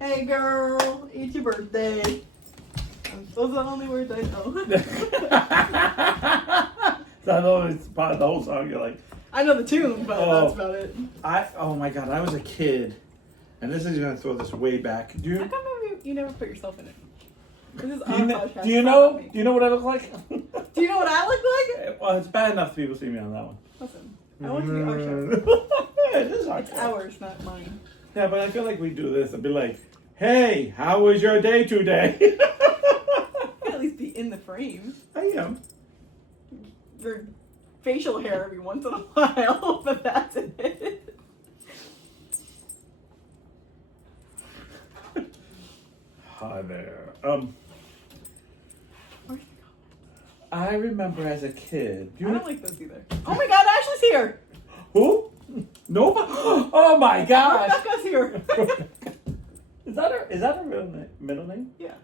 Hey girl, it's your birthday. Those are the only words I know. So I know it's part of the whole song. You're like, I know the tune, but that's about it. Oh my god, I was a kid, and this is gonna throw this way back. How come you never put yourself in it? This is our podcast. Do you know what I look like? Do you know what I look like? Well, it's bad enough people see me on that one. Listen, I want it to be our show. It is our It's show. ours, not mine. Yeah, but I feel like we do this and be like, hey, how was your day today? You can at least be in the frame. I am. Your facial hair every once in a while, but that's it. Hi there. Where's the I remember as a kid. I don't like those either. Oh my god, Ashley's here! Who? Nobody? Oh my gosh! Rebecca's here! Is that her real middle name? Yeah.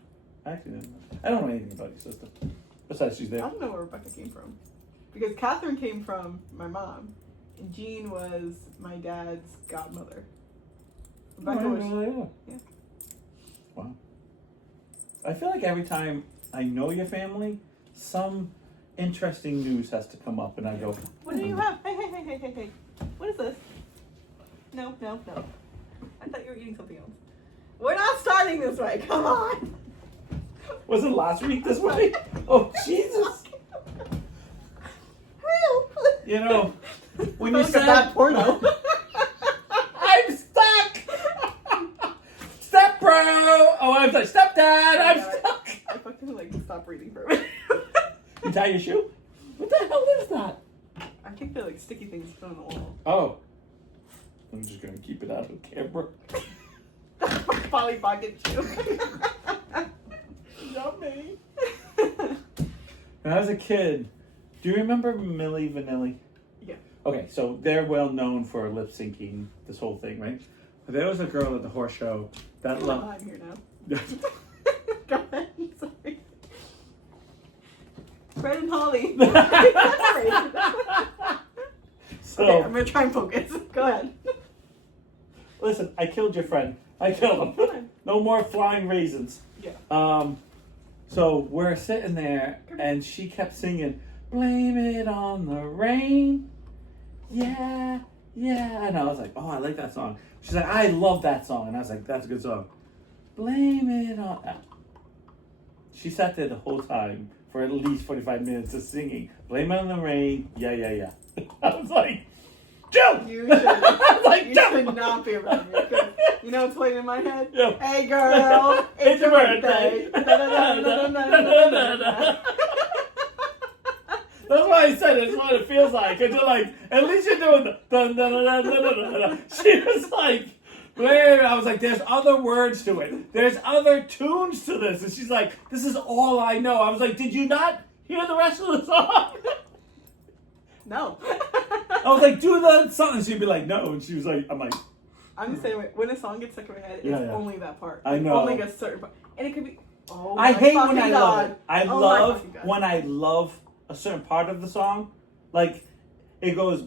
I actually didn't know. I don't know anything about your sister. Besides, she's I there. don't know where Rebecca came from. Because Catherine came from my mom, and Jean was my dad's godmother. Rebecca was. Yeah. Wow. I feel like every time I know your family, some interesting news has to come up, and I go, What do you have? Hey. What is this? No. I thought you were eating something else. We're not starting this way. Come on. Was it last week this way? Oh, Jesus. Help. You know, when you Look at said that porno. I'm stuck. Step bro. Oh, I'm like stepdad. I'm stuck. I fucking stop breathing for a minute. You tie your shoe? What the hell is that? I think they're sticky things put on the wall. Oh. I'm just gonna keep it out of camera. Polly Pocket shoe. Yummy. When I was a kid, do you remember Milli Vanilli? Yeah. Okay, so they're well known for lip syncing this whole thing, right? But there was a girl at the horse show that loved. I'm here now. Go ahead. Sorry. Fred and Holly. So Okay, I'm gonna try and focus. Go ahead. listen, I killed your friend. I killed him. No more flying raisins. Yeah. So we're sitting there, and she kept singing, "Blame it on the rain." Yeah. And I was like, "Oh, I like that song." She's like, "I love that song," and I was like, "That's a good song." Blame it on. She sat there the whole time for at least 45 minutes of singing. Blame it on the rain. Yeah. I was like, Jill! You should, I was like, you Jill! should not be around me. 'Cause you know what's playing in my head? Yeah. Hey girl, it's your birthday. That's why I said it's what it feels like. Cause you're like, at least you're doing the dun dun dun dun dun dun dun. She was like, wait. I was like, there's other words to it. There's other tunes to this. And she's like, this is all I know. I was like, did you not hear the rest of the song? No. I was like, do the song. And she'd be like, no. And she was like, I'm the same way. When a song gets stuck in my head, it's only that part. I know. Only a certain part. And it could be. Oh, I my hate when fucking I God. love it. I Oh, my love fucking God. when I love a certain part of the song. Like, it goes,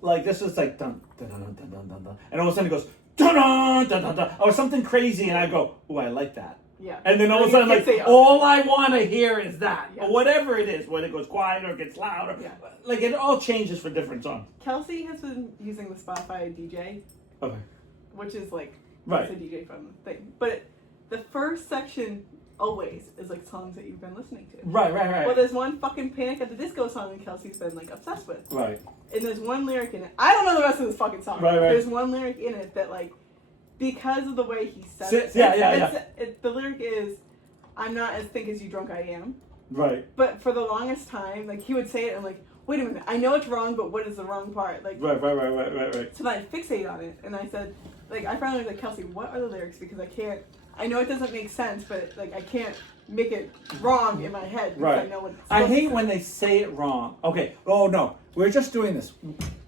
like, this is like, dun, dun, dun, dun, dun, dun, dun. And all of a sudden it goes, dun, dun, dun, dun, dun, or something crazy, and I go, oh, I like that. Yeah. And then all of a sudden, like, all I want to hear is that. Yeah. Or whatever it is, whether it goes quiet or it gets louder. Yeah. Like, it all changes for different songs. Kelsey has been using the Spotify DJ, Okay. which is like, Right. it's a DJ from the thing. But the first section always is like songs that you've been listening to. Right. Well, there's one fucking Panic at the Disco song that Kelsey's been like obsessed with. Right. And there's one lyric in it. I don't know the rest of this fucking song. Right. There's one lyric in it that like, because of the way he says it. Yeah. The lyric is, I'm not as thick as you drunk I am. Right. But for the longest time, like he would say it and I'm like, wait a minute, I know it's wrong, but what is the wrong part? Like, Right. so then I fixate on it and I said, like, I finally was like, Kelsey, what are the lyrics? Because I know it doesn't make sense, but like I can't make it wrong in my head because Right. I know what it's I supposed hate to when they say it wrong. Okay. Oh no, we're just doing this.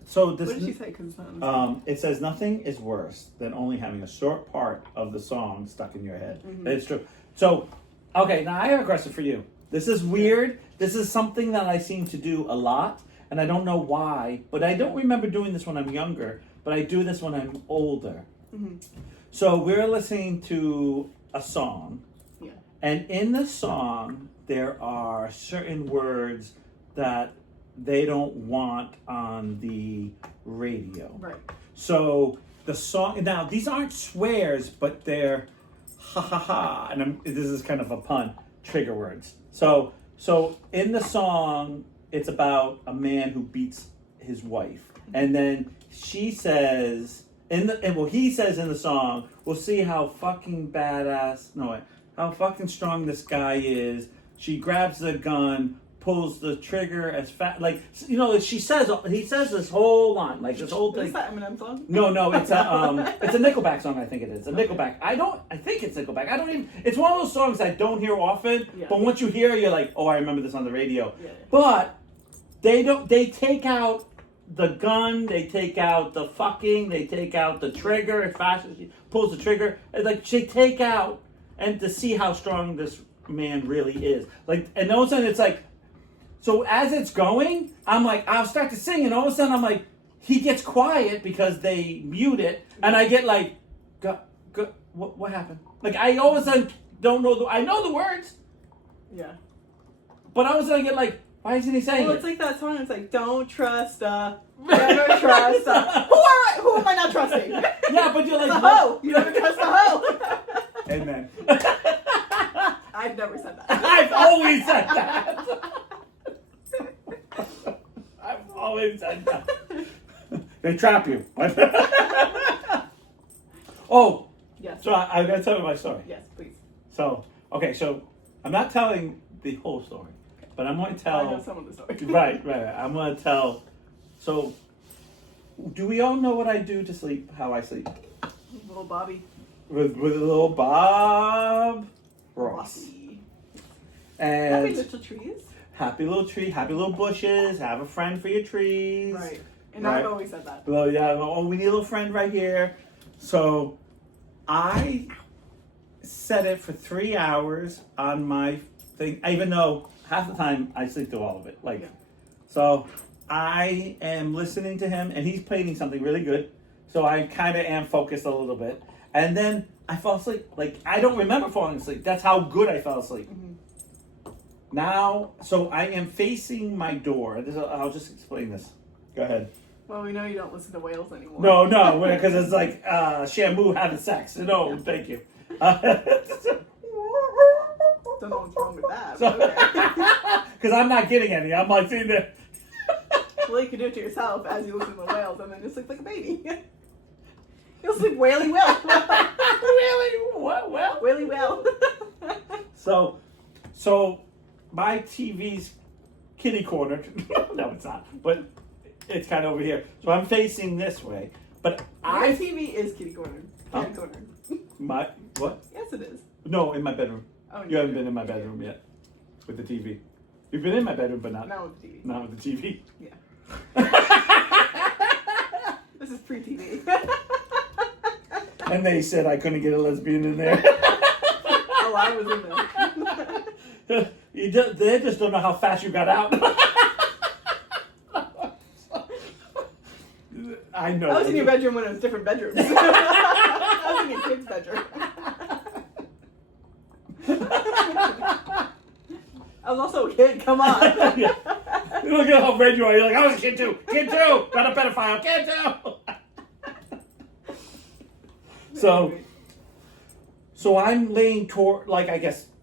So this. What did she say? Because it's not. It says nothing is worse than only having a short part of the song stuck in your head. Mm-hmm. It's true. So, okay, now I have a question for you. This is weird. This is something that I seem to do a lot, and I don't know why. But I don't remember doing this when I'm younger. But I do this when I'm older. Mm-hmm. So we're listening to a song, Yeah. and in the song there are certain words that they don't want on the radio. Right. So the song now, these aren't swears, but they're ha ha ha, and this is kind of a pun, trigger words. So in the song, it's about a man who beats his wife, and then she says he says in the song, "We'll see how fucking badass, how fucking strong this guy is." She grabs the gun, pulls the trigger as fast, he says this whole line, like this whole thing. Is that Eminem song? No, it's a Nickelback song, I think it is. Nickelback. I think it's Nickelback. It's one of those songs I don't hear often, but once you hear it, you're like, oh, I remember this on the radio. Yeah. But they take out the gun, they take out the fucking, they take out the trigger as fast as she pulls the trigger. It's like they take out, and to see how strong this man really is. Like, and all of a sudden it's like, so as it's going, I'm like, I'll start to sing, and all of a sudden I'm like, he gets quiet because they mute it, and I get like, what happened? Like, I all of a sudden don't know I know the words. Yeah. But all of a sudden I get like, why isn't he saying Well, it? it's like that song. It's like, don't trust, never trust. Who am I not trusting? Yeah, but you're like, the hoe. You never trust the hoe. Amen. I've never said that. I've always said that. I've always said that. They trap you. Oh. Yes. So I'm going to tell you my story. Yes, please. So I'm not telling the whole story, but I'm going to tell. I know some of the story. Right. I'm going to tell. So, do we all know what I do to sleep? How I sleep? Little Bobby. With little Bob Ross. Rossi. And Happy little trees. happy little tree, happy little bushes. Have a friend for your trees. Right. And Right. I've always said that. Well, yeah. Oh, we need a little friend right here. So, I set it for 3 hours on my thing, even though half the time I sleep through all of it. Like, Yeah. so I am listening to him, and he's playing something really good. So I kind of am focused a little bit, and then I fall asleep. Like, I don't remember falling asleep. That's how good I fell asleep. Mm-hmm. Now, so I am facing my door. I'll just explain this. Go ahead. Well, we know you don't listen to whales anymore. No, because it's like Shamu having sex. No, thank you. Don't know what's wrong with that. But okay. Because I'm not getting any. I'm like sitting there. Well, you can do it to yourself as you listen to the whales, and then you sleep like a baby. You'll sleep whaley well. Really? What? Well? Whaley well. So my TV's kitty cornered. No, it's not. But it's kind of over here. So I'm facing this way. But My TV is kitty cornered. Huh? Cat cornered. My what? Yes, it is. No, in my bedroom. Oh, You haven't been in my bedroom yet with the TV. You've been in my bedroom, but not Not with the TV. not with the TV. Yeah. This is pre-TV. And they said I couldn't get a lesbian in there. Oh, I was in there. They just don't know how fast you got out. I know. I was in your bedroom when it was different bedrooms. I was in your kid's bedroom. I was also a kid, come on. Yeah. You look at how red you are. You're like, I was a kid too. Kid too. Not a pedophile. Kid too. So I'm laying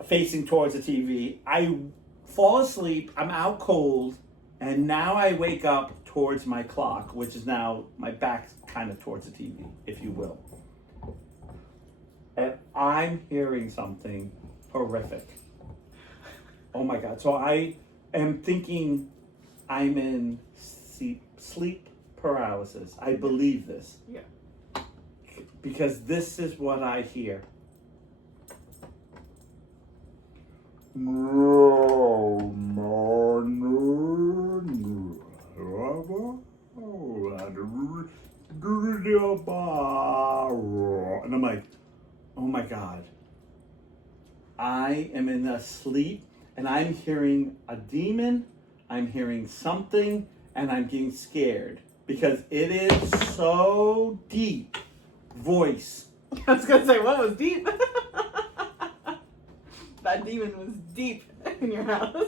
facing towards the TV. I fall asleep. I'm out cold, and now I wake up towards my clock, which is now my back kind of towards the TV, if you will. And I'm hearing something horrific. Oh my God. So I am thinking I'm in sleep paralysis. I believe this. Yeah. Because this is what I hear. And I'm like, oh my God. I am in a sleep, and I'm hearing a demon, I'm hearing something, and I'm getting scared because it is so deep voice I was gonna say, what was deep? That demon was deep in your house.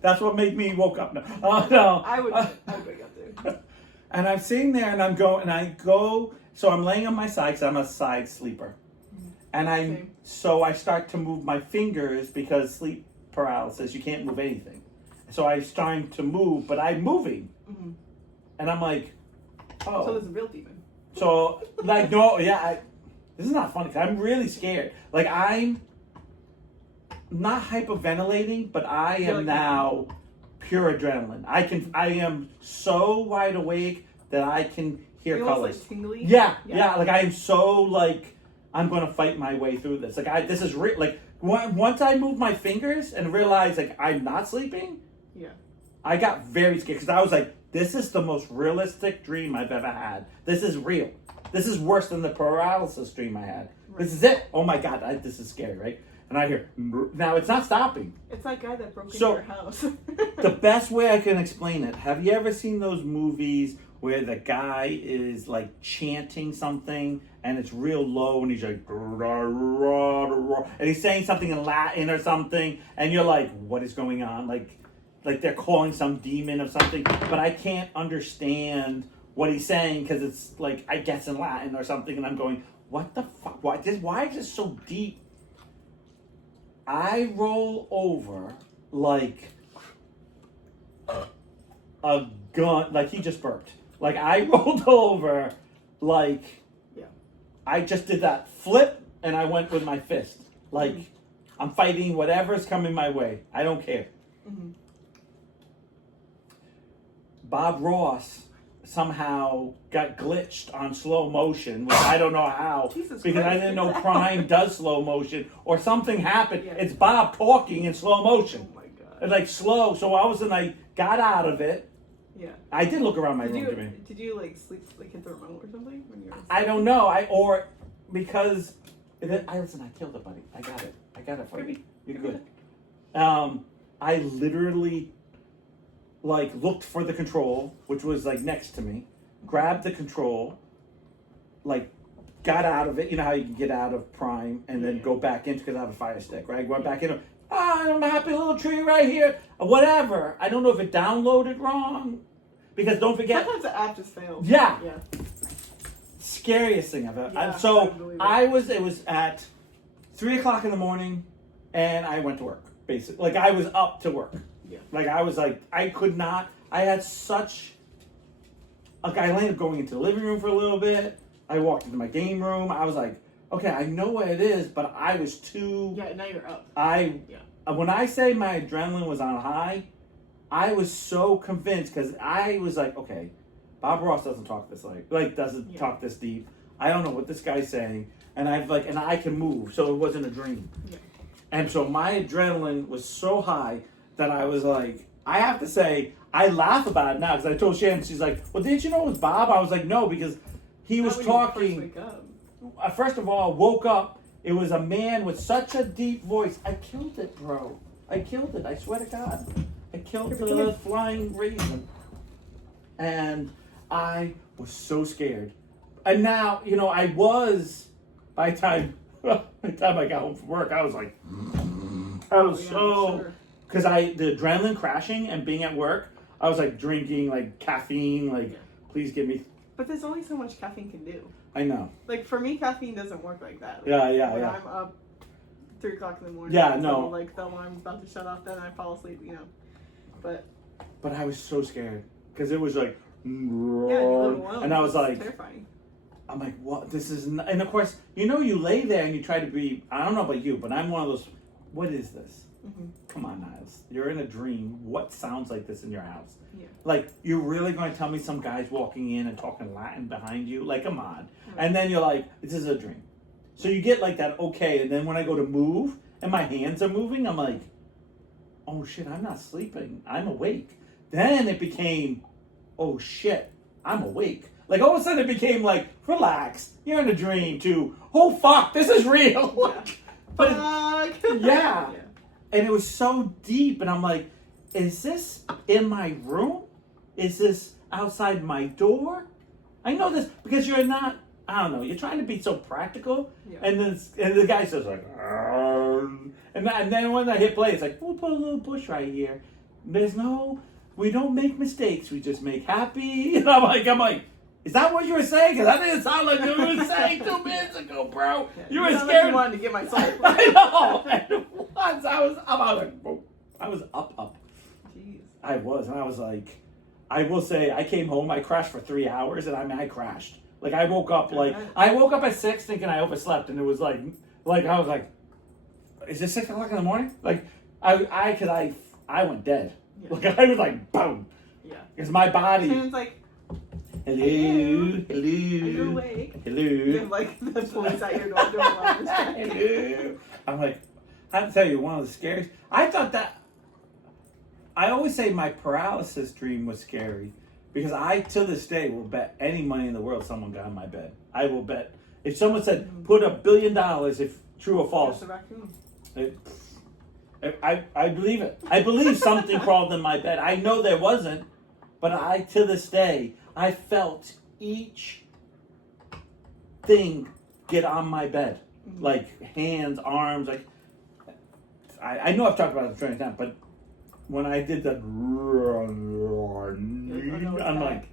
That's what made me woke up. No, no. I would wake up there. And I'm sitting there, and I go. So I'm laying on my side because I'm a side sleeper, and I start to move my fingers because sleep paralysis. You can't move anything. So I'm starting to move, but I'm moving, and I'm like, oh. So there's a real demon. So like no, yeah. This is not funny. 'Cause I'm really scared. Like I'm not hyperventilating, but I am now pure adrenaline. I am so wide awake that I can hear colors. Like tingly? Yeah. Like I am so like I'm gonna fight my way through this. Like this is like once I move my fingers and realize like I'm not sleeping. Yeah. I got very scared because I was like, this is the most realistic dream I've ever had. This is real. This is worse than the paralysis dream I had. Right. This is it. Oh my God, this is scary, right? And I hear, now it's not stopping. It's that guy that broke into your house. The best way I can explain it, have you ever seen those movies where the guy is like chanting something and it's real low and he's like, and he's saying something in Latin or something and you're like, what is going on? Like they're calling some demon or something, but I can't understand what he's saying because it's like, I guess in Latin or something, and I'm going, what the fuck? Why is this so deep? I roll over like a gun, like he just burped. Like I rolled over like I just did that flip and I went with my fist. Like I'm fighting whatever's coming my way. I don't care. Mm-hmm. Bob Ross somehow got glitched on slow motion, which I don't know how, because I didn't know Prime does slow motion, or something happened. Yeah. It's Bob talking in slow motion. Oh my God. It's like slow, so all of a sudden I got out of it. Yeah. I did look around my room. Did you like sleep, like hit the remote or something when you were I don't know. Because listen, I killed it, buddy. I got it for you. You're good. I literally like looked for the control, which was like next to me, grabbed the control, like got out of it. You know how you can get out of Prime and then go back into, because I have a Fire Stick, right? Went back in. I'm a happy little tree right here. Whatever. I don't know if it downloaded wrong, because don't forget. Sometimes the app just fails. Yeah. Scariest thing I've ever. Yeah, it was at 3:00 in the morning, and I went to work. Basically, like I was up to work. Yeah. Like I was like, I could not. I had such. Like I ended up going into the living room for a little bit. I walked into my game room. I was like, okay, I know what it is, but I was too. Yeah, now you're up. When I say my adrenaline was on high, I was so convinced, because I was like, okay, Bob Ross doesn't talk this doesn't talk this deep. I don't know what this guy's saying, and and I can move, so it wasn't a dream. Yeah. And so my adrenaline was so high that I was like, I have to say, I laugh about it now, because I told Shannon, she's like, well, didn't you know it was Bob? I was like, no, because he was talking. First of all, woke up. It was a man with such a deep voice. I killed it, bro. I killed it. I swear to God. I killed the flying raisin. And I was so scared. And now, I was, by the time I got home from work, I was like, because the adrenaline crashing and being at work, I was like drinking like caffeine, please give me. But there's only so much caffeine can do. I know. Like for me, caffeine doesn't work like that. When I'm up 3:00 in the morning. Yeah, no. Like the alarm's about to shut off, then I fall asleep. But I was so scared because it was like. Yeah, you live alone. And I was like, terrifying. I'm like, what? This is, and of course, you lay there and you try to be. I don't know about you, but I'm one of those. What is this? Mm-hmm. Come on, Niles. You're in a dream. What sounds like this in your house? Yeah. Like, you're really going to tell me some guy's walking in and talking Latin behind you? Like, come on. Mm-hmm. And then you're like, this is a dream. So you get like that, okay. And then when I go to move and my hands are moving, I'm like, oh shit, I'm not sleeping. I'm awake. Then it became, oh shit, I'm awake. Like, all of a sudden it became like, relax. You're in a dream, to, oh fuck, this is real. Yeah. But yeah. And it was so deep, and I'm like, is this in my room? Is this outside my door? I know this because you're not. I don't know. You're trying to be so practical, Yeah. and the guy says like, and then when I hit play, it's like we'll put a little push right here. We don't make mistakes. We just make happy. And I'm like, is that what you were saying? Because I didn't sound like you were saying 2 minutes ago, bro. Yeah, you were sound scared. Like you wanted to get my soul. I know. And once I was like, whoa. I was up. Jeez. I was, and I was like, I will say, I came home. I crashed for 3 hours, and I crashed. Like I woke up at 6 thinking I overslept, and it was like I was like, is it 6 o'clock in the morning? Like I went dead. Yeah. Like I was like boom. Yeah. Because my body. And it's like, Hello. are you awake? Hello. You have like the police at your door doing alarms. Hello. I'm like, I have to tell you, one of the scariest. I thought that. I always say my paralysis dream was scary because I, to this day, will bet any money in the world someone got in my bed. I will bet. If someone said, put $1 billion if true or false, Just a raccoon. I believe it. I believe something crawled in my bed. I know there wasn't, but to this day, I felt each thing get on my bed. Like hands, arms, like, I know I've talked about it a trillion times, but when I did that, I'm like,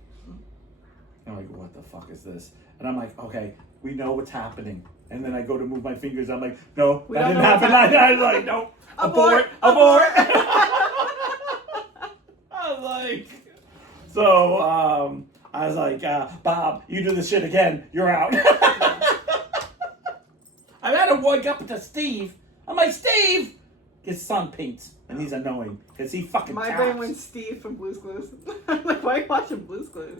what the fuck is this? And I'm like, okay, we know what's happening. And then I go to move my fingers. I'm like, no, that didn't happen. I was like, no, abort. I was like, so I was like, Bob, you do this shit again, you're out. I had to wake up to Steve. I'm like, Steve, his son paints, and he's annoying because he fucking. My taps. brain went Steve from Blue's Clues. I'm like, why are you watching Blue's Clues?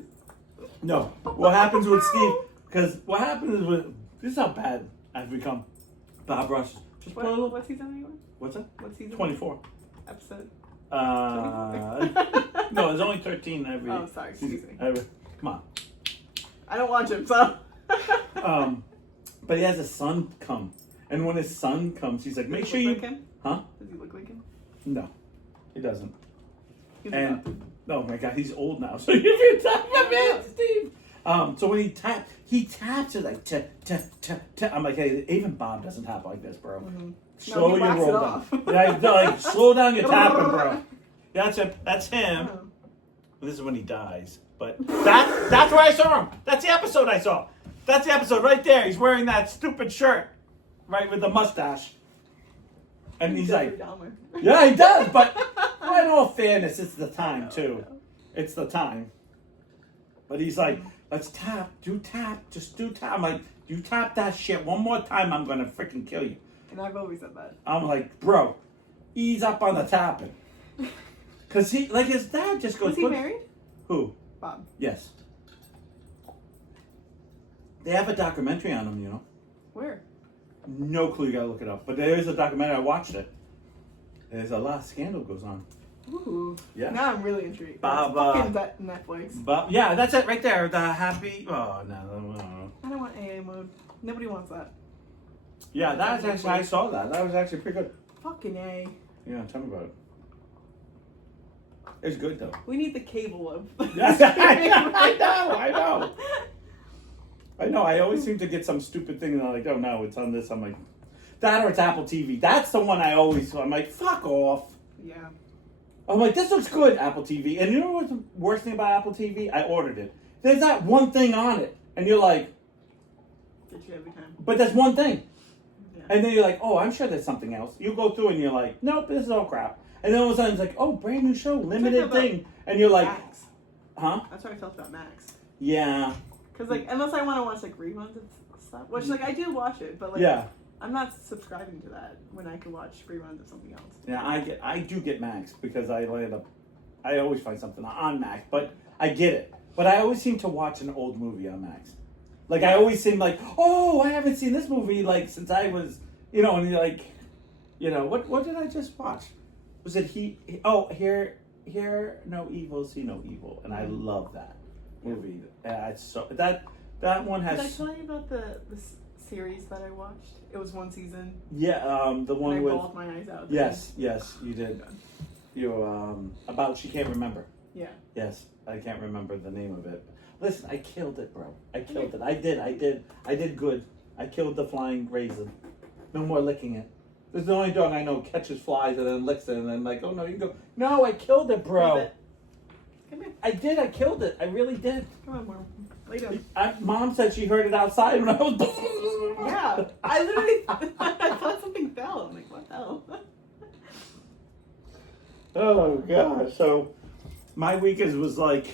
No, what happens with Steve? Because what happens is this is how bad I've become. Bob Rush. Just put a little. What season are you in? What's that? What season? 24. Episode. No, there's only 13 every. Oh, sorry. Excuse me. Come on. I don't watch him, so. But he has a son come, and when his son comes, he's like, make sure you. Like him? Huh? Does he look like him? No, he doesn't. He's And adopted. oh my god, he's old now. So if you tap him in, Steve. So when he taps it like I'm like, hey, even Bob doesn't tap like this, bro. Mm-hmm. Slow he your whacks roll it down. off. Like, slow down your tapping, bro. That's him. That's him. Oh. This is when he dies. But that's where I saw him. That's the episode I saw. That's the episode right there. He's wearing that stupid shirt, right, with the mustache. And he's like, yeah, he does. But in all fairness, it's the time too. It's the time. But he's like, let's tap, just do tap. I'm like, you tap that shit one more time, I'm gonna freaking kill you. And I've always said that. I'm like, bro, ease up on the tapping. Cause he, like his dad just goes. Was he married? Who? Bob. Yes. They have a documentary on him, you know. Where? No clue, you gotta look it up. But there is a documentary, I watched it. There's a lot of scandal goes on. Ooh. Yeah. Now I'm really intrigued. Bob, Fucking Netflix. But yeah, that's it right there. The happy. Oh no. I don't want AA mode. Nobody wants that. Yeah, that was actually. I saw that. That was actually pretty good. Fucking A. Yeah, tell me about it. It's good though. We need the cable of. I know. I always seem to get some stupid thing and I'm like, oh no, it's on this. I'm like, that or it's Apple TV. That's the one I always. I'm like, fuck off. Yeah. I'm like, this looks good, Apple TV. And you know what's the worst thing about Apple TV? I ordered it. There's that one thing on it, and you're like, Get you every time. but there's one thing. Yeah. And then you're like, oh, I'm sure there's something else. You go through and you're like, nope, this is all crap. And then all of a sudden it's like, oh, brand new show, limited thing. And you're like, Max. huh? That's how I felt about Max. Yeah. Because, like, unless I want to watch, like, reruns and stuff, which, like, I do watch it, but, like, Yeah. I'm not subscribing to that when I can watch reruns of something else. Yeah, I do get Max because I always find something on Max, but I get it. But I always seem to watch an old movie on Max. Like, I always seem like, oh, I haven't seen this movie, like, since I was, you know, and you're like, you know, what did I just watch? Was it Hear No Evil, See No Evil. And I love that movie. It's so, that one has... Did I tell you about the series that I watched? It was one season. Yeah, the one and I with... bawled my eyes out. Yes, you did. You, about She Can't Remember. Yeah. Yes, I can't remember the name of it. Listen, I killed it, bro. I killed it. I did good. I killed the flying raisin. No more licking it. This is the only dog I know catches flies and then licks it and then like, oh no, you can go. No, I killed it, bro. Come here. I did. I killed it. I really did. Come on, Mom. Lay down. Mom said she heard it outside when I was. Yeah. I literally I thought something fell. I'm like, what the hell? Oh gosh. So my weekend was like,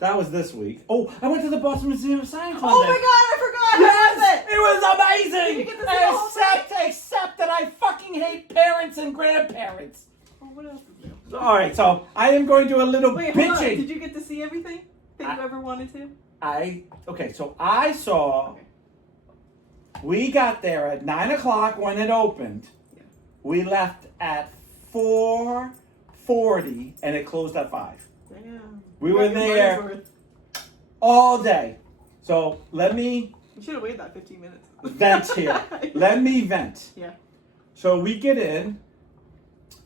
that was this week. Oh, I went to the Boston Museum of Science. Oh my god, I forgot. Yes, How it was amazing. Did you get to see the whole Except that I fucking hate parents and grandparents. Oh, what else is new? All right, so I am going to do a little Wait, hold on. bitching. Did you get to see everything that you ever wanted to? So I saw. Okay. We got there at 9 o'clock when it opened. Yeah. We left at 4:40 and it closed at 5. Damn. We were there all day. So let me You should have waited that 15 minutes. vent here. Let me vent. Yeah. So we get in.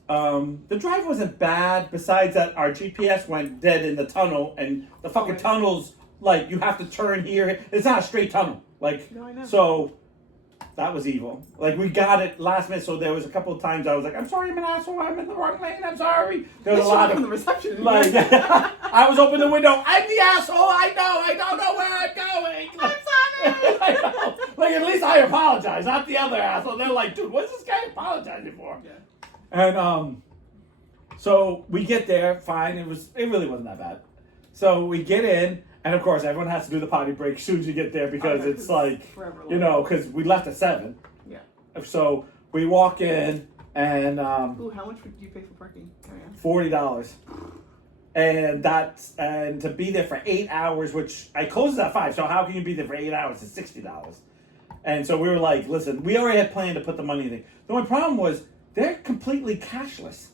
The drive wasn't bad, besides that our GPS went dead in the tunnel, and the fucking tunnel's like, you have to turn here. It's not a straight tunnel. Like, No, I know. so that was evil. Like, we got it last minute, so there was a couple of times I was like, I'm sorry, I'm an asshole, I'm in the wrong lane, I'm sorry. There was a lot from of, the reception. like, I was opening the window, I'm the asshole, I don't know where I'm going. I'm sorry. I know. Like, at least I apologize, not the other asshole. They're like, dude, what's this guy apologizing for? Yeah. And so we get there, fine. It really wasn't that bad. So we get in, and of course everyone has to do the potty break as soon as you get there because it's like, you know, because we left at 7. Yeah. So we walk in, and Ooh, how much would you pay for parking? Oh, yeah. $40, and to be there for 8 hours, which I closed at 5. So how can you be there for 8 hours? It's $60. And so we were like, listen, we already had planned to put the money in. The only problem was they're completely cashless.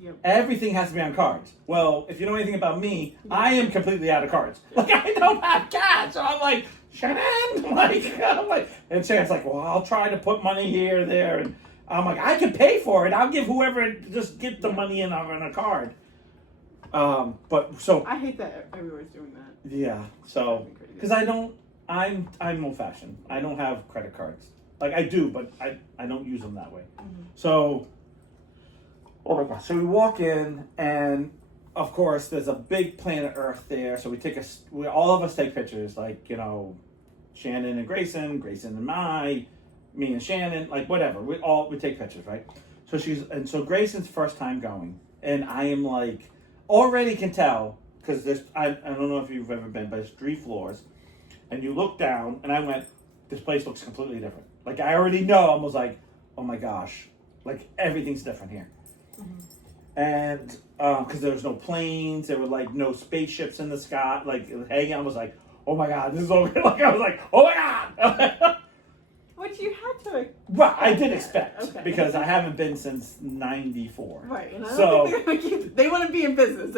Yep. Everything has to be on cards. Well, if you know anything about me, I am completely out of cards. Like, I don't have cash. So I'm like, Shannon, I'm like, and Shannon's like, well, I'll try to put money here, there, and I'm like, I can pay for it. I'll give whoever, just get the money in on a card. But so I hate that everywhere's doing that. yeah. So because I'm old fashioned. I don't have credit cards. Like I do, but I don't use them that way. Mm-hmm. So. Oh my gosh. So we walk in, and of course, there's a big planet Earth there. So all of us take pictures, like, you know, Shannon and Grayson and me and Shannon, like whatever. We take pictures, right? So Grayson's first time going, and I am like, already can tell, because I don't know if you've ever been, but it's 3 floors, and you look down, and I went, this place looks completely different. Like I already know, I was like, oh my gosh, like everything's different here. Mm-hmm. And because there was no planes, there were like no spaceships in the sky, like hanging. I was like, oh my god, this is over. Like I was like, oh my god. Which you had to. Well, I did expect, okay. because I haven't been since '94. Right, and I don't think they're gonna keep. They want to be in business.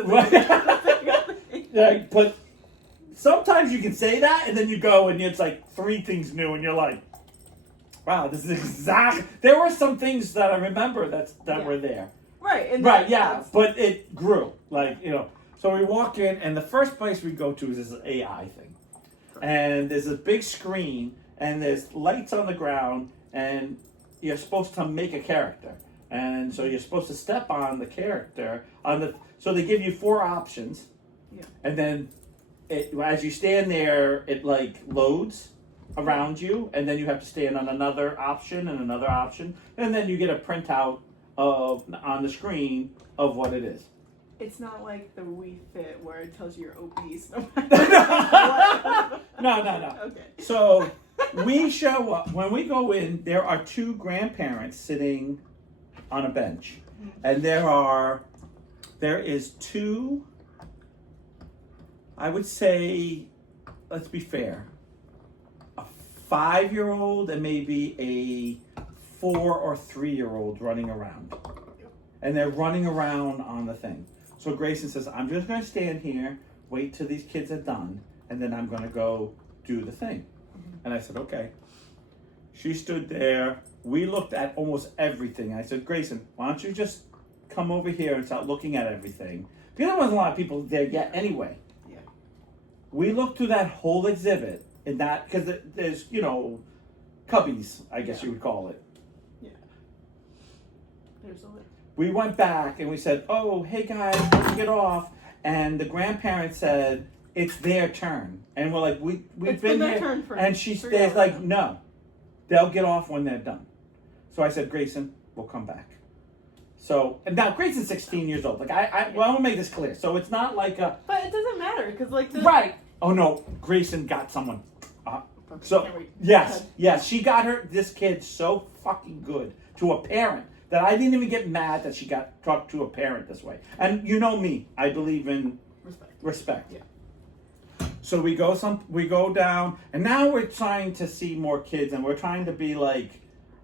Right. But sometimes you can say that, and then you go, and it's like 3 things new, and you're like, wow, this is exact. There were some things that I remember that were there. Right. And right, yeah, but it grew. Like, you know. So we walk in, and the first place we go to is this AI thing. And there's a big screen, and there's lights on the ground, and you're supposed to make a character. And so you're supposed to step on the character. So they give you 4 options. Yeah. And then as you stand there, it like loads around you, and then you have to stand on another option and another option. And then you get a printout on the screen of what it is. It's not like the Wii Fit where it tells you you're obese. No. Okay. So we show up. When we go in, there are 2 grandparents sitting on a bench. And there is 2, I would say, let's be fair, a 5-year-old and maybe a 4 or 3-year-old running around. And they're running around on the thing. So Grayson says, I'm just going to stand here, wait till these kids are done, and then I'm going to go do the thing. And I said, okay. She stood there. We looked at almost everything. I said, Grayson, why don't you just come over here and start looking at everything? Because there wasn't a lot of people there yet anyway. Yeah. we looked through that whole exhibit in that, because there's, cubbies, I guess you would call it. Yeah. There's a list. We went back and we said, oh, hey guys, let's get off. And the grandparents said, it's their turn. And we're like, we've been their here. Turn for And they're like, no, they'll get off when they're done. So I said, Grayson, we'll come back. So, and now Grayson's 16 years old. Like, I want to make this clear. So it's not like a... But it doesn't matter, because like... Right. Oh no, Grayson got someone. So, yes, she got this kid so fucking good to a parent that I didn't even get mad that she got talked to a parent this way. And you know me, I believe in respect. Yeah. So we go down, and now we're trying to see more kids, and we're trying to be like,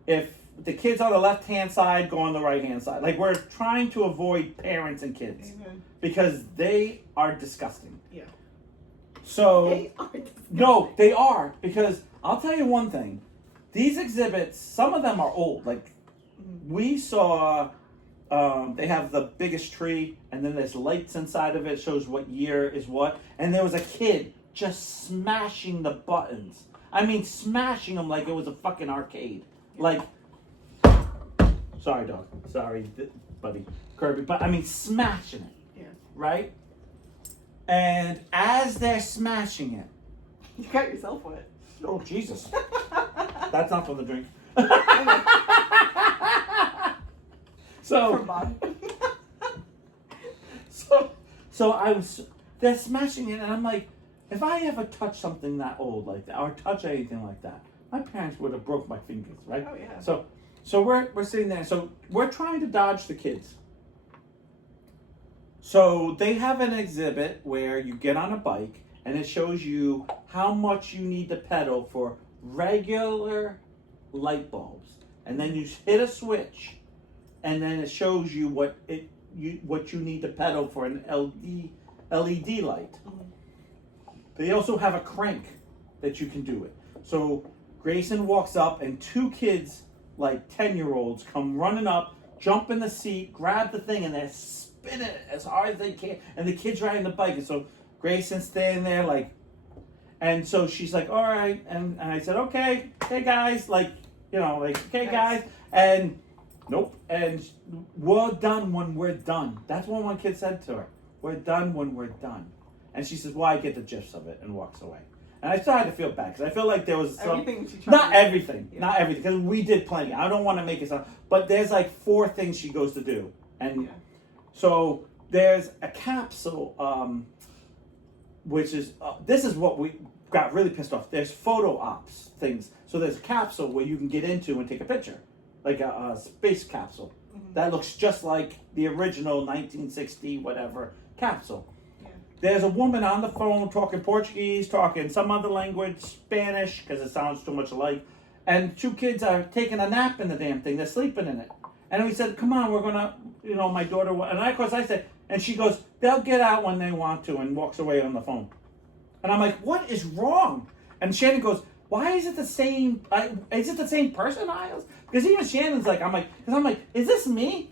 if the kids on the left-hand side go on the right-hand side. Like, we're trying to avoid parents and kids because they are disgusting. Yeah. So, they are disgusting. No, they are, because I'll tell you one thing. These exhibits, some of them are old. Like, we saw, they have the biggest tree, and then there's lights inside of it, shows what year is what, and there was a kid just smashing the buttons. I mean, smashing them like it was a fucking arcade. Like, sorry, dog. Sorry, buddy. Kirby. But, I mean, smashing it. Yeah. Right? And as they're smashing it, you got yourself wet. oh, Jesus. That's not for the drink. So, they're smashing it, and I'm like, if I ever touch something that old like that, or touch anything like that, my parents would have broke my fingers, right? Oh, yeah. So we're sitting there, so we're trying to dodge the kids. So they have an exhibit where you get on a bike, and it shows you how much you need to pedal for regular light bulbs, and then you hit a switch, and then it shows you what you need to pedal for an LED light. They also have a crank that you can do it. So Grayson walks up, and two kids, like 10-year-olds, come running up, jump in the seat, grab the thing, and they're spinning it as hard as they can. And the kid's riding the bike, and so Grayson's standing there like, and so she's like, all right, and I said, okay, hey guys, like, okay guys, and nope, and we're done when we're done. That's what one kid said to her. We're done when we're done. And she says, well, I get the gist of it, and walks away. And I started to feel bad, because I feel like there was some... Not everything, because we did plenty. I don't want to make it sound... But there's like 4 things she goes to do. And so there's a capsule, which is... this is what we got really pissed off. There's photo ops things. So there's a capsule where you can get into and take a picture. Like a space capsule. That looks just like the original 1960 whatever capsule. There's a woman on the phone talking Portuguese, talking some other language, Spanish, because it sounds too much alike. And 2 kids are taking a nap in the damn thing. They're sleeping in it. And we said, come on, we're going to, my daughter, and of course I said, and she goes, they'll get out when they want to, and walks away on the phone. And I'm like, what is wrong? And Shannon goes, why is it the same, person, Isles? Because even Shannon's like, I'm like, is this me?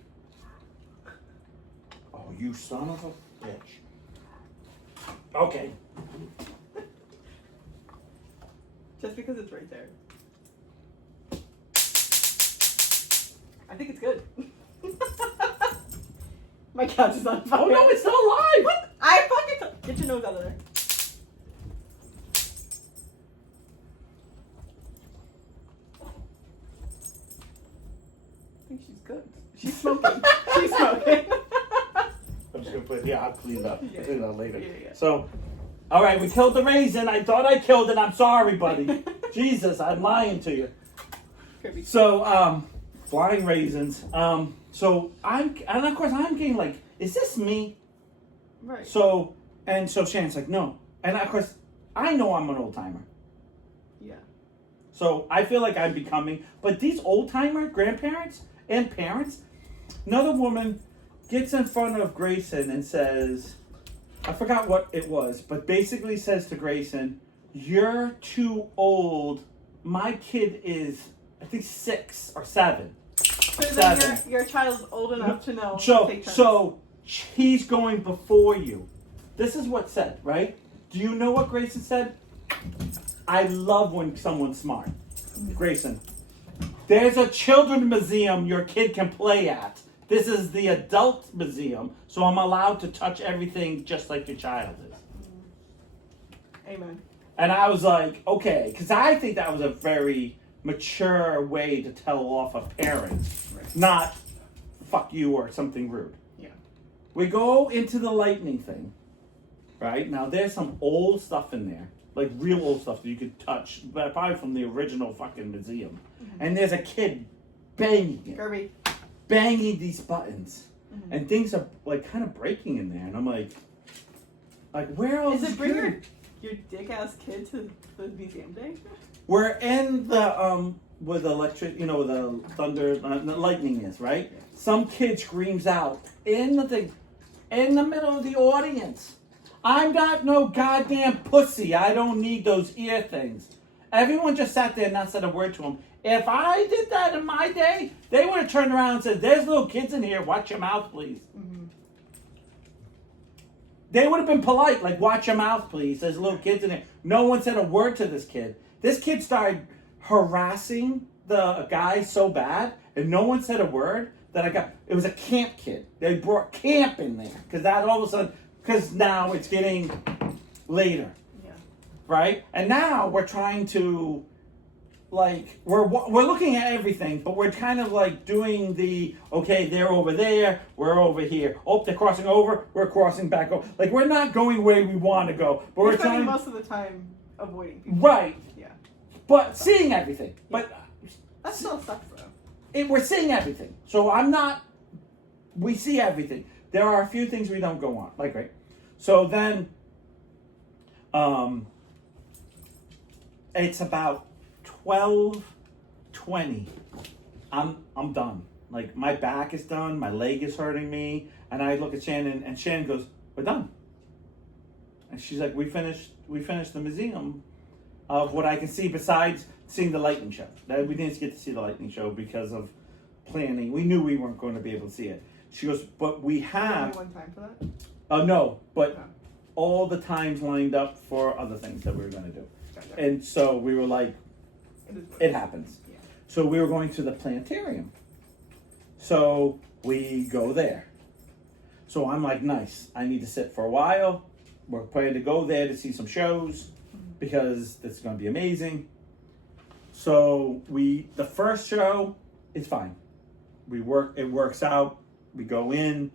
Oh, you son of a bitch. Okay. Just because it's right there. I think it's good. My couch is on fire. Oh no, it's still alive! What? I fucking... Get your nose out of there. I think she's good. She's smoking. She's smoking. I'm just gonna put it here. I'll clean it up. Yeah. Clean it up later. Yeah. So, all right, we killed the raisin. I thought I killed it. I'm sorry, buddy. Jesus, I'm lying to you. So, flying raisins. So and of course I'm getting like, is this me? Right. So Shannon's like, no. And of course, I know I'm an old timer. Yeah. So I feel like I'm becoming, but these old timer grandparents and parents, another woman gets in front of Grayson and says, I forgot what it was, but basically says to Grayson, you're too old. My kid is, I think 6 or 7. So then your child's old enough to know. So he's going before you. This is what's said, right? Do you know what Grayson said? I love when someone's smart. Grayson, there's a children's museum your kid can play at. This is the adult museum, so I'm allowed to touch everything just like your child is. Amen. And I was like, okay, because I think that was a very mature way to tell off a parent, not fuck you or something rude. Yeah. We go into the lightning thing, right? Now there's some old stuff in there, like real old stuff that you could touch, but probably from the original fucking museum. Mm-hmm. And there's a kid banging it. Kirby. Banging these buttons. Mm-hmm. And things are like kind of breaking in there. And I'm like where else is it bring your dick ass kid to the museum day? We're in the where the electric, the thunder, the lightning is, right? Yeah. Some kid screams out in the thing, in the middle of the audience. I'm not no goddamn pussy. I don't need those ear things. Everyone just sat there and not said a word to him. If I did that in my day, they would have turned around and said, "There's little kids in here. Watch your mouth, please." Mm-hmm. They would have been polite, like, "Watch your mouth, please. There's little kids in here." No one said a word to this kid. This kid started harassing the guy so bad, and no one said a word that it was a camp kid. They brought camp in there, because that all of a sudden, because now it's getting later. Yeah. Right? And now we're trying to, like, we're looking at everything, but we're kind of like doing okay, they're over there, we're over here. Oh, they're crossing over, we're crossing back over. Like, we're not going where we want to go, but we're trying most of the time avoiding people. Right. Yeah. But seeing everything. Yeah. But that still sucks though. We're seeing everything. So we see everything. There are a few things we don't go on. Like, right. So then it's about 12:20. I'm done. Like, my back is done, my leg is hurting me, and I look at Shannon, and Shannon goes, "We're done." And she's like, we finished the museum of what I can see besides seeing the lightning show. We didn't get to see the lightning show because of planning. We knew we weren't going to be able to see it. She goes, "But we have..." Only one time for that? No, but all the times lined up for other things that we were going to do. Gotcha. And so we were like, it happens. Yeah. So we were going to the planetarium. So we go there. So I'm like, nice. I need to sit for a while. We're planning to go there to see some shows because this is going to be amazing. So the first show is fine. It works out. We go in.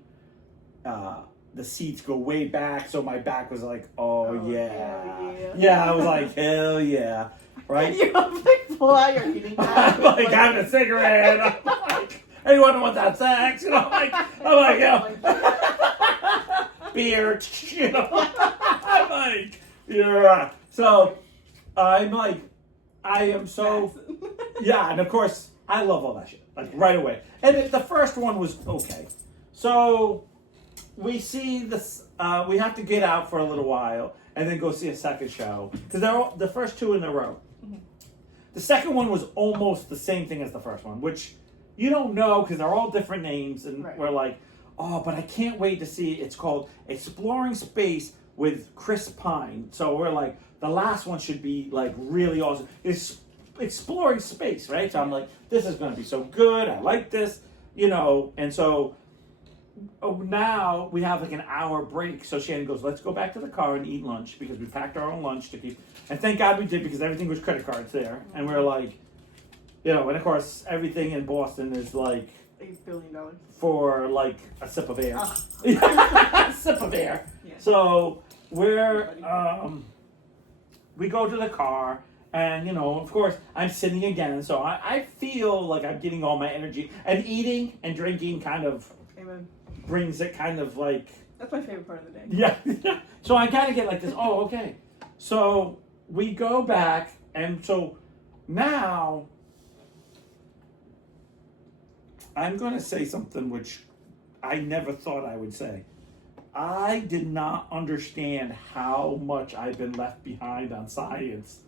The seats go way back, so my back was like, oh yeah. Yeah, I was like, hell yeah. Right? You're like, boy, you're eating that. I'm like having a cigarette. I'm like, anyone want that sex? I'm like, yeah. Beer. I'm like, yeah. So I'm like, I am so, yeah. And of course, I love all that shit, like right away. And the first one was okay. So we see this. We have to get out for a little while and then go see a second show because they're the first two in a row. Mm-hmm. The second one was almost the same thing as the first one, which you don't know because they're all different names, and we're like, oh, but I can't wait to see. It's called Exploring Space with Chris Pine. So we're like, the last one should be like really awesome. It's exploring space, right? So I'm like, this is going to be so good. I like this, and so. Oh, now we have like an hour break. So Shannon goes, let's go back to the car and eat lunch because we packed our own lunch to keep. And thank God we did because everything was credit cards there. And we're like, and of course, everything in Boston is like $8 billion for like a sip of air. A sip of air. Yeah. So we go to the car. And, of course, I'm sitting again. So I feel like I'm getting all my energy. And eating and drinking kind of brings it kind of like... That's my favorite part of the day. Yeah. So I kind of get like this, oh, okay. So we go back. And so now I'm going to say something which I never thought I would say. I did not understand how much I've been left behind on science.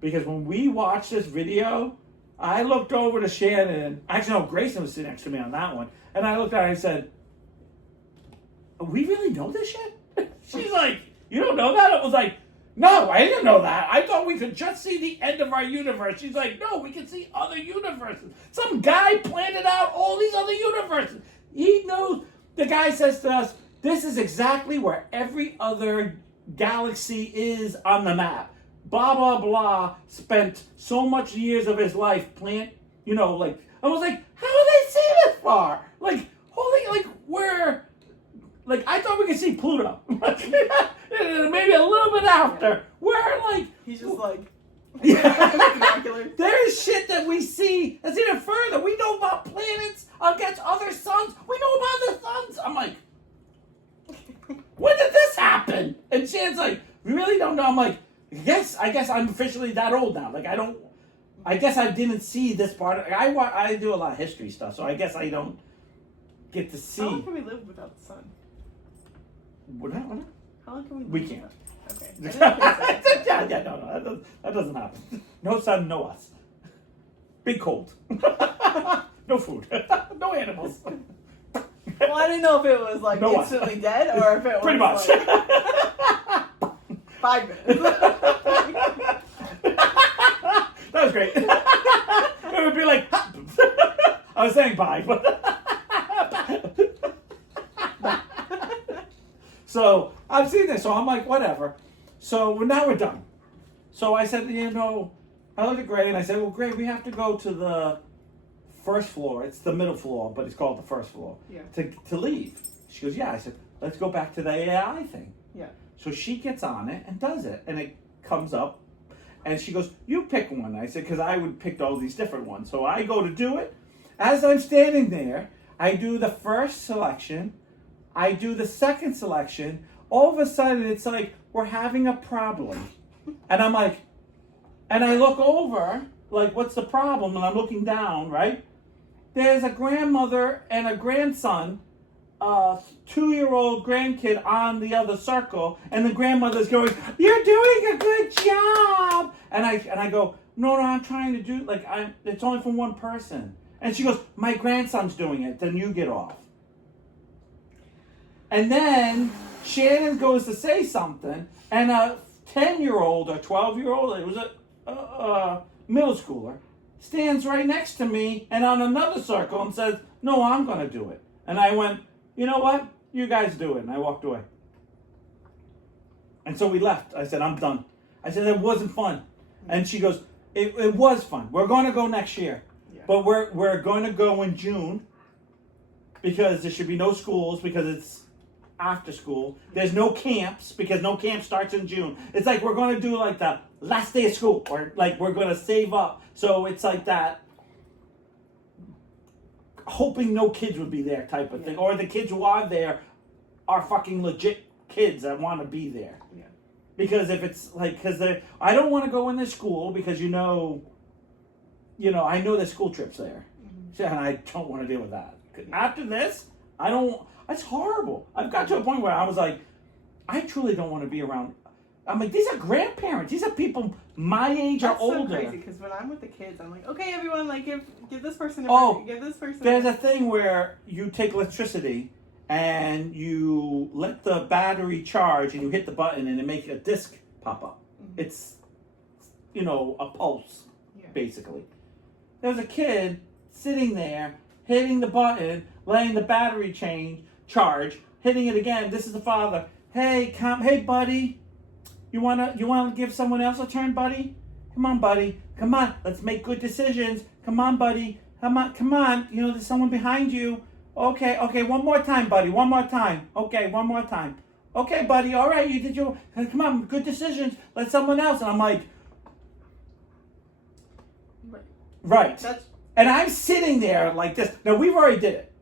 Because when we watched this video, I looked over to Shannon. Actually, no, Grayson was sitting next to me on that one. And I looked at her and I said, we really know this shit? She's like, you don't know that? It was like, No, I didn't know that. I thought we could just see the end of our universe. She's like, no, we can see other universes. Some guy planted out all these other universes. He knows. The guy says to us, this is exactly where every other galaxy is on the map. Blah, blah, blah. Spent so much years of his life like, I was like, how do they see this far? Like, holy, like, where, like, I thought we could see Pluto. Maybe a little bit after. Where, like... He's just like... Yeah. There's shit that we see that's even further. We know about planets against other suns. We know about the suns. I'm like, when did this happen? And Shan's like, we really don't know. I'm like, I guess I'm officially that old now. Like, I guess I didn't see this part. I do a lot of history stuff, so I guess I don't get to see. How long can we live without the sun? What? How long can we live? We can't. Okay. Yeah, no, that doesn't happen. No sun, no us. Big cold. No food. No animals. Well, I didn't know if it was like no instantly us. Dead or if it was pretty much like 5 minutes. That was great. It would be like I was saying bye, but so I've seen this, so I'm like, whatever. So now we're done. So I said, I looked at Gray and I said, well, Gray, we have to go to the first floor. It's the middle floor, but it's called the first floor. Yeah. To leave. She goes, yeah. I said, let's go back to the AI thing. Yeah. So she gets on it and does it, and it comes up, and she goes, you pick one. I said, because I would pick all these different ones. So I go to do it. As I'm standing there, I do the first selection. I do the second selection. All of a sudden, it's like we're having a problem. And I'm like, and I look over, like, what's the problem? And I'm looking down, right? There's a grandmother and a grandson, 2-year-old grandkid on the other circle, and the grandmother's going, you're doing a good job. And I go, no, I'm trying to do, it's only from one person. And she goes, my grandson's doing it, then you get off. And then Shannon goes to say something, and a 10-year-old or 12-year-old, it was a middle schooler, stands right next to me and on another circle and says, no, I'm going to do it. And I went, you know what? You guys do it. And I walked away. And so we left. I said, I'm done. I said, it wasn't fun. And she goes, it was fun. We're going to go next year. Yeah. But we're going to go in June because there should be no schools because it's after school. There's no camps because no camp starts in June. It's like we're going to do like the last day of school or like we're going to save up. So it's like that hoping no kids would be there type of thing. Or the kids who are there are fucking legit kids that want to be there. Yeah. Because if it's like, I don't want to go in this school because I know there's school trips there. Mm-hmm. And I don't want to deal with that. After this, it's horrible. I've got to a point where I was like, I truly don't want to be around. I'm like, these are grandparents. These are people my age or older. That's so crazy because when I'm with the kids, I'm like, okay, everyone, like give this person a break. Give this person. There's a thing where you take electricity and you let the battery charge and you hit the button and it makes a disc pop up. Mm-hmm. It's, a pulse, basically. There's a kid sitting there hitting the button, letting the battery charge, hitting it again. This is the father. Hey, buddy. You wanna give someone else a turn, buddy? Come on, buddy. Come on. Let's make good decisions. Come on, buddy. Come on. There's someone behind you. Okay. One more time, buddy. One more time. Okay, one more time. Okay, buddy. All right. You did your. Come on. Good decisions. Let someone else. And I'm like, right. And I'm sitting there like this. Now we've already did it.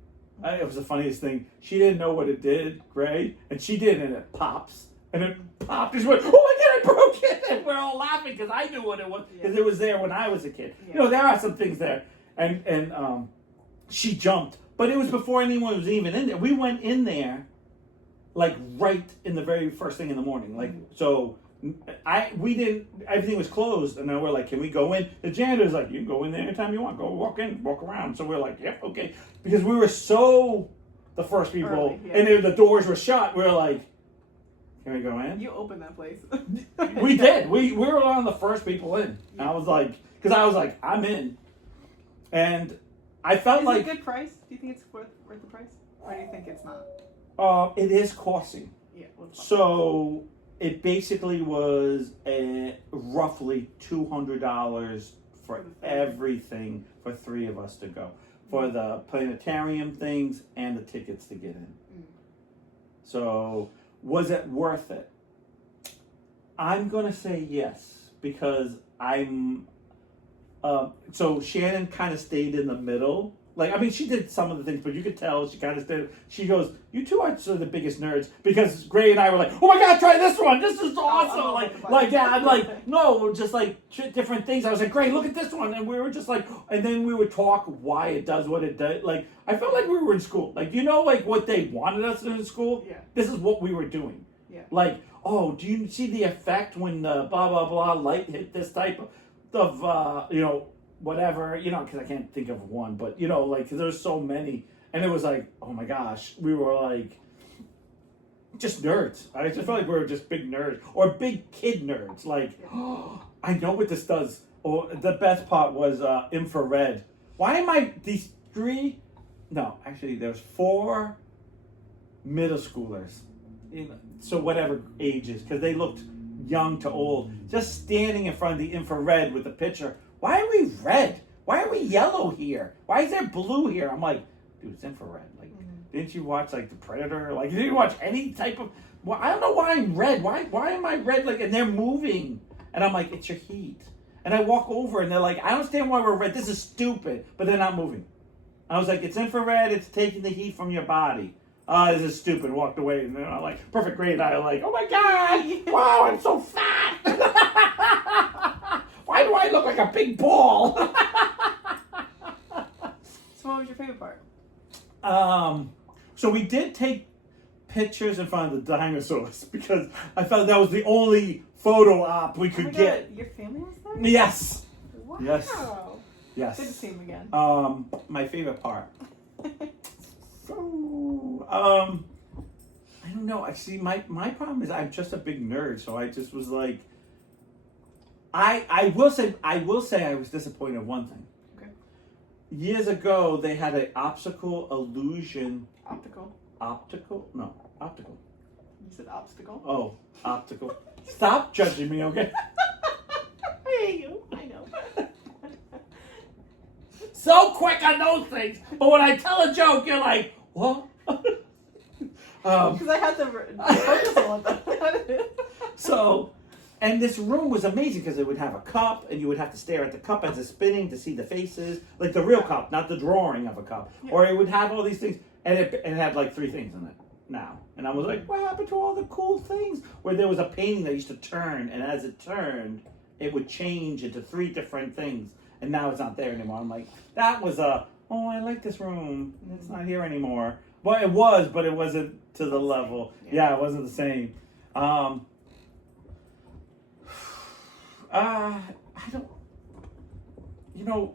It was the funniest thing. She didn't know what it did, Gray, and she did, and it pops. And it popped. She went, oh my God, I broke it. And we're all laughing because I knew what it was because it was there when I was a kid. Yeah. There are some things there. And she jumped. But it was before anyone was even in there. We went in there like right in the very first thing in the morning. Like, so everything was closed. And then we're like, can we go in? The janitor's like, you can go in there anytime you want. Go walk in, walk around. So we're like, yep, okay. Because we were the first people, and the doors were shut. We were like, Can we go in? You opened that place. We did. We were one of the first people in. And I was like, because I was like, I'm in. And I felt Is like... it a good price? Do you think it's worth the price? Or do you think it's not? It is costing. Yeah. So it basically was roughly $200 for everything for 3 of us to go. For the planetarium things and the tickets to get in. So, was it worth it? I'm going to say yes, because I'm... so Shannon kind of stayed in the middle. Like, I mean, she did some of the things, but you could tell she kind of stayed. She goes, "You two are sort of the biggest nerds," because Gray and I were like, "Oh my God, try this one! This is awesome!" Yeah, I'm like, no, just like different things. I was like, "Gray, look at this one," and we were just like, and then we would talk why it does what it does. Like, I felt like we were in school. Like, you know, like what they wanted us to do in school. Yeah. This is what we were doing. Yeah. Like, oh, do you see the effect when the blah blah blah light hit this type of you know, whatever, you know, because I can't think of one, but, you know, like, there's so many. And it was like, oh my gosh, we were like, just nerds. I just felt like we were just big nerds. Or big kid nerds. Like, oh, I know what this does. Or the best part was infrared. Why am I, these 3, no, actually, there's 4 middle schoolers. So whatever ages, because they looked young to old. Just standing in front of the infrared with the picture. Why are we red? Why are we yellow here? Why is there blue here? I'm like, dude, it's infrared. Like, didn't you watch like The Predator? Like, did you watch any type of? Well, I don't know why I'm red. Why am I red? Like, and they're moving, and I'm like, it's your heat. And I walk over, and they're like, I don't understand why we're red. This is stupid. But they're not moving. I was like, it's infrared. It's taking the heat from your body. This is stupid. Walked away, and then I'm like, perfect grade. And I was like, oh my God, wow, I'm so fat. Why do I look like a big ball? So what was your favorite part? So we did take pictures in front of the dinosaurs because I felt that was the only photo op we could get. Your family was there? Yes. Wow. Yes. Good to see him again. My favorite part. So, I don't know. Actually, my problem is I'm just a big nerd, so I just was like, I will say I was disappointed in one thing. Okay. Years ago, they had an optical illusion. Optical? No, optical. You said obstacle? Oh, optical. Stop judging me, okay? I hate you. I know. So quick on those things, but when I tell a joke, you're like, what? Because I had to focus on that. So, and this room was amazing because it would have a cup, and you would have to stare at the cup as it's spinning to see the faces, like the real cup, not the drawing of a cup. Yeah. Or it would have all these things, and it had like 3 things in it now. And I was like, what happened to all the cool things? Where there was a painting that used to turn, and as it turned, it would change into 3 different things. And now it's not there anymore. I'm like, that was I like this room. It's not here anymore. Well, it was, but it wasn't to the level. Yeah, it wasn't the same. I don't, you know,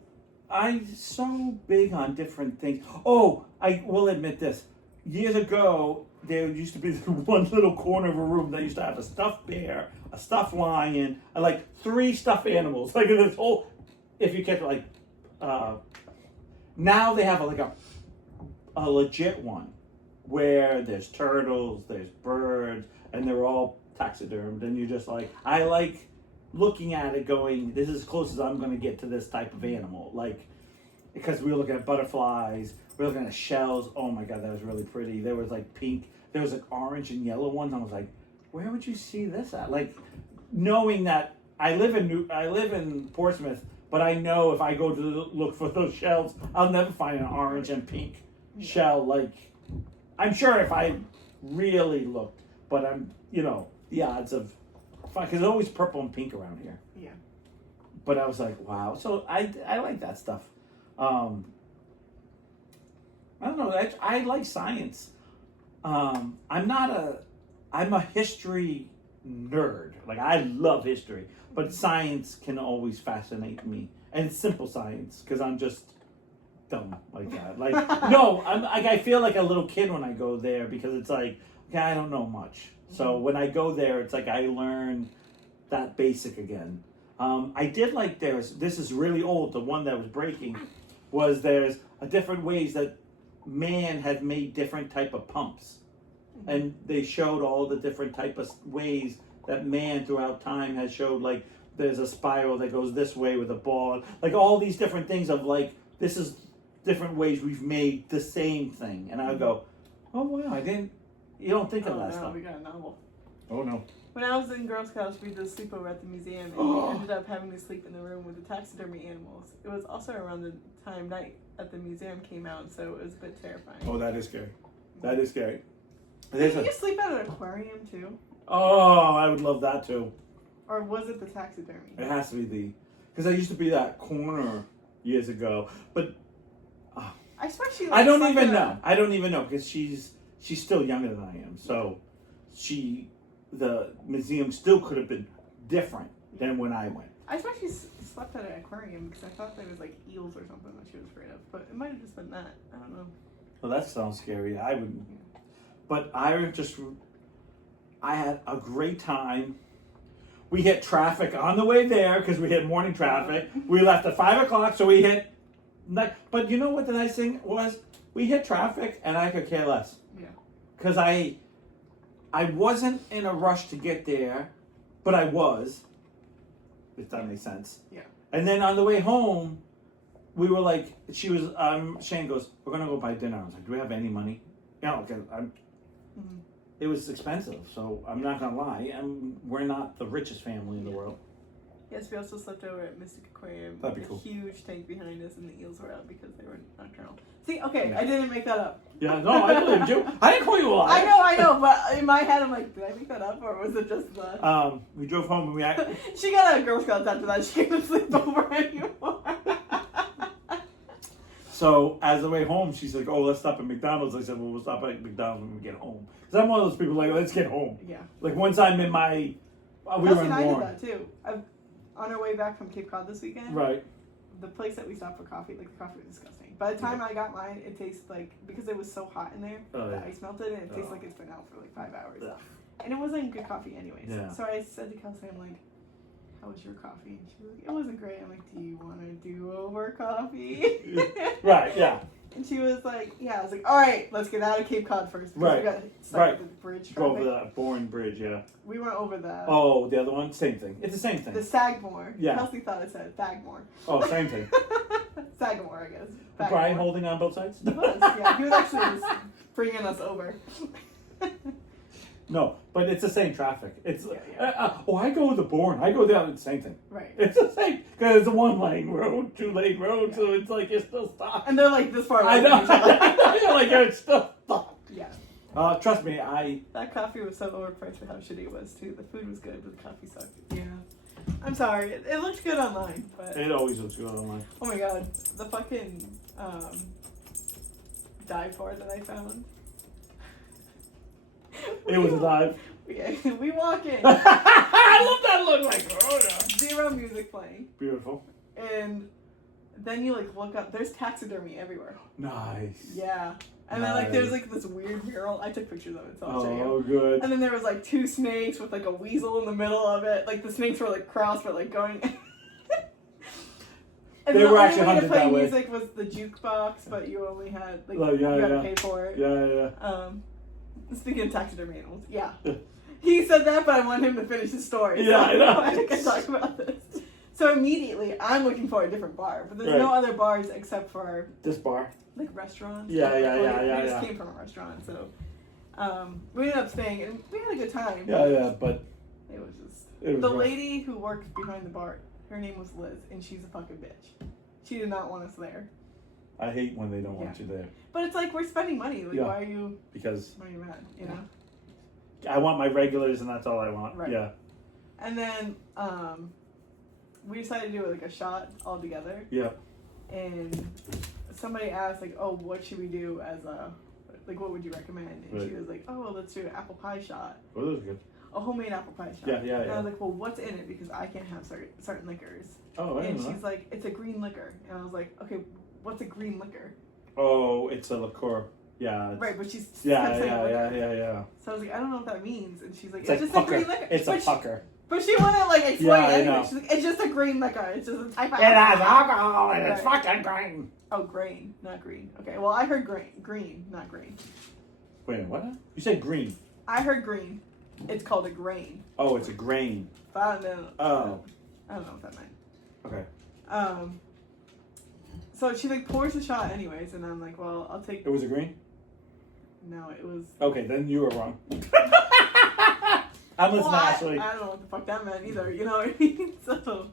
I'm so big on different things. Oh, I will admit this. Years ago, there used to be this one little corner of a room that used to have a stuffed bear, a stuffed lion, and like 3 stuffed animals. Like this whole, if you catch it, like, now they have like a legit one where there's turtles, there's birds, and they're all taxidermed. And you're just like, I like looking at it going, this is as close as I'm going to get to this type of animal. Like, because we were looking at butterflies, we were looking at shells. Oh my God, that was really pretty. There was like pink, there was like orange and yellow ones. I was like, where would you see this at? Like, knowing that I live in Portsmouth, but I know if I go to look for those shells, I'll never find an orange and pink shell. Like, I'm sure if I really looked, but I'm, you know, the odds of, because there's always purple and pink around here. Yeah. But I was like, wow. So I like that stuff. I don't know. I like science. I'm a history nerd. Like, I love history, but science can always fascinate me, and it's simple science because I'm just dumb like that. Like, no, I feel like a little kid when I go there because it's like, okay, I don't know much. So when I go there, it's like I learn that basic again. I did like this is really old, the one that was breaking, there's a different ways that man had made different type of pumps. And they showed all the different type of ways that man throughout time has showed, like there's a spiral that goes this way with a ball, like all these different things of like, this is different ways we've made the same thing. And I go, oh wow, you don't think of that stuff. We got a novel. Oh no. When I was in Girl Scouts, we did a sleepover at the museum, and we ended up having to sleep in the room with the taxidermy animals. It was also around the time Night at the museum came out, so it was a bit terrifying. Oh, that is scary. That is scary. Did you sleep at an aquarium too? Oh, I would love that too. Or was it the taxidermy? It has to be because I used to be that corner years ago, but I swear she. I don't even know. I don't even know because she's still younger than I am, so the museum still could have been different than when I went. I swear she slept at an aquarium because I thought there was like eels or something that she was afraid of, but it might have just been that. I don't know. Well, that sounds scary. I would, but I had a great time. We hit traffic on the way there because we hit morning traffic. We left at 5 o'clock, so we hit. But you know what the nice thing was? We hit traffic, and I could care less. Yeah. Because I wasn't in a rush to get there, but I was. If that makes sense. Yeah. And then on the way home, we were like, Shane goes, we're gonna go buy dinner. I was like, do we have any money? No, because it was expensive, so I'm not gonna lie. We're not the richest family in the world. Yes, we also slept over at Mystic Aquarium. That'd be with cool. A huge tank behind us, and the eels were out because they were nocturnal. See, okay, I didn't make that up. Yeah, no, I believed you. I didn't call you a liar. I know, but in my head, I'm like, did I make that up, or was it just the... We drove home and She got out of Girl Scouts after that. She couldn't sleep over anymore. So, as the way home, she's like, oh, let's stop at McDonald's. I said, well, we'll stop at McDonald's when we get home. Because I'm one of those people like, let's get home. Yeah. Like, once I'm in my... we Kelsey were in and I Warren. did that, too. On our way back from Cape Cod this weekend, Right. the place that we stopped for coffee, like, the coffee was disgusting. By the time I got mine, it tasted like, because it was so hot in there, the ice melted, and it tastes like it's been out for like 5 hours. Ugh. And it wasn't good coffee anyways. Yeah. So I said to Kelsey, I'm like, how was your coffee? And she was like, it wasn't great. I'm like, do you want to do over coffee? Right, yeah. And she was like, yeah. I was like, all right, let's get out of Cape Cod first. Because Right. we got stuck Right. at the bridge Go over traffic. that boring bridge, yeah. We went over the... Oh, the other one? Same thing. It's the same thing. The Sagmore. Yeah. Kelsey thought it said Thagmore. Oh, same thing. Sagamore, I guess. Was Brian Thagmore. holding on both sides? He was, yeah. He was actually just bringing us over. No, but it's the same traffic. It's Yeah. I go with the Bourne. I go down. It's the same thing. Right. It's the same because it's a 1-lane road, 2-lane road, so it's like you're still stopped. And they're like this far away I know. from each other. You're like you're still stopped. Yeah. Trust me, That coffee was so overpriced for how shitty it was too. The food was good, but the coffee sucked. Yeah. I'm sorry. It looked good online, but It always looks good online. oh my god, the fucking dive bar that I found. It was a dive. We walk in. I love that look. Like, oh yeah. Zero music playing. Beautiful. And then you like look up. There's taxidermy everywhere. Nice. Yeah. And then like there's Nice. like this weird mural. I took pictures of it, so I'll show you. Oh, good. And then there was like 2 snakes with like a weasel in the middle of it. Like the snakes were like crossed, but like going. And They the were only actually way to hunted play that way. music was the jukebox, but you only had like Oh, yeah, you had to yeah. pay for it. Yeah. Speaking of taxidermy animals, yeah. He said that, but I want him to finish his story. Yeah, so I know. I think I talk about this. So immediately, I'm looking for a different bar, but there's no other bars except for This bar. like restaurants. Yeah. We just came from a restaurant, so we ended up staying, and we had a good time. Yeah, but It was just it was the rough. lady who worked behind the bar. Her name was Liz, and she's a fucking bitch. She did not want us there. I hate when they don't want you there But it's like we're spending money. Like, Yeah. why are you because mad? You know. I want my regulars and that's all I want. Right. Yeah. And then we decided to do like a shot all together. Yeah. And somebody asked like, "Oh, what should we do as a like? What would you recommend?" And she was like, "Oh, well, let's do an apple pie shot, Oh, those are good. a homemade apple pie shot." Yeah. And I was like, "Well, what's in it? Because I can't have certain liquors." Oh, I And don't know. she's like, "It's a green liquor." And I was like, "Okay, what's a green liquor?" Oh, it's a liqueur. Yeah. Right, but she's Yeah, kept saying liquor. yeah. So I was like, I don't know what that means. And she's like, It's like just pucker. a green liquor. It's a pucker. But she wouldn't like explain Yeah, I anyway. know. She's like, it's just a green liquor. It's just a type of It has alcohol. alcohol and it's fucking green. Oh, grain, not green. Okay, well I heard green, not green. Wait, what? You said green. I heard green. It's called a grain. Oh, it's a grain. But I don't know. Oh. I don't know what that meant. Okay. So she like pours the shot anyways, and I'm like, well, I'll take. It was a green? No, it was. Okay, then you were wrong. I'm listening, Ashley. I don't know what the fuck that meant either. You know what I mean? So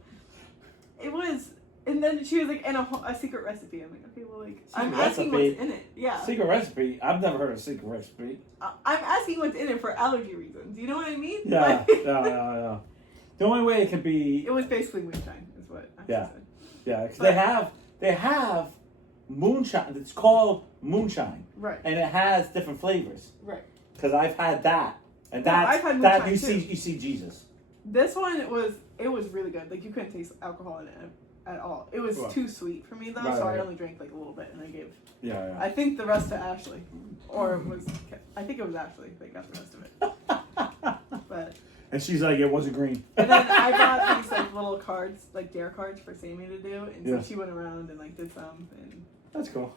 it was, and then she was like, and a secret recipe. I'm like, okay, well, like I'm asking what's in it. Yeah. Secret recipe? I've never heard of secret recipe. I'm asking what's in it for allergy reasons. You know what I mean? Yeah. Like, Yeah. The only way it could be. It was basically moonshine, is what I said. Yeah, because they have moonshine. It's called moonshine. Right. And it has different flavors. Right. Because I've had that, and I've had that moonshine you see Jesus. This one was really good. Like you couldn't taste alcohol in it at all. It was too sweet for me though, so I only drank like a little bit, and I gave. Yeah. I think the rest to Ashley, I think it was Ashley that got the rest of it. But. And she's like, it wasn't green. And then I got these like little cards, like dare cards for Sammy to do, and so she went around and like did some. And that's cool.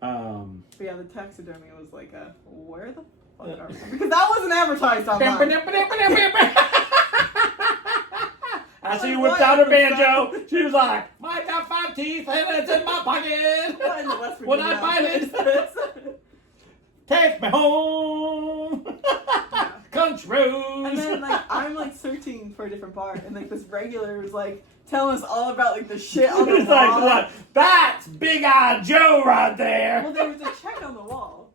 But yeah, the taxidermy was like, where the fuck are we? Because that wasn't advertised online. After you whipped out her banjo, she was like, I got 5 teeth and it's in my pocket. When I find it, take me home. Country roads. And then like I'm like searching for a different bar, and like this regular was like telling us all about like the shit on the wall. It's like, what? That's Big Eye Joe right there. Well, there was a check on the wall,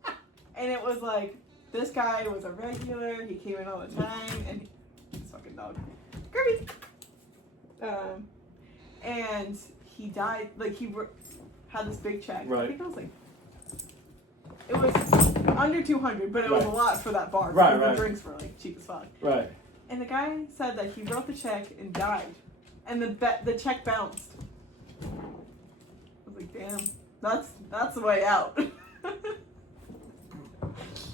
and it was like this guy was a regular. He came in all the time, and this fucking dog, Kirby. And he died. Like he had this big check. Right. I think it was like. It was under 200, but it was a lot for that bar. Right. The drinks were like cheap as fuck. Right. And the guy said that he wrote the check and died, and the check bounced. I was like, damn, that's the way out.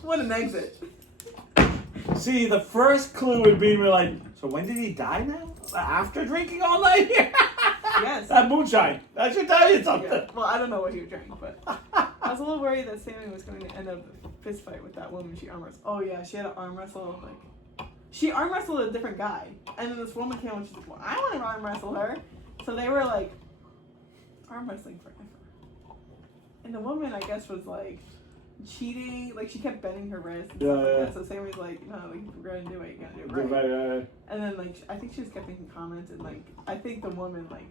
What an exit. See, the first clue would be like, so when did he die now? After drinking all night? Yes. That moonshine. That should tell you something. Yeah. Well, I don't know what he drank, but I was a little worried that Sammy was going to end up a fist fight with that woman she arm wrestled. Oh yeah, she had an arm wrestle. Like she arm wrestled a different guy, and then this woman came and she's like, "Well, I want to arm wrestle her." So they were like arm wrestling forever. And the woman, I guess, was like cheating. Like she kept bending her wrist. And stuff like that. So Sammy's like, "No, like, if we're gonna do it, you gotta do it right." Right. And then like I think she just kept making comments, and like I think the woman like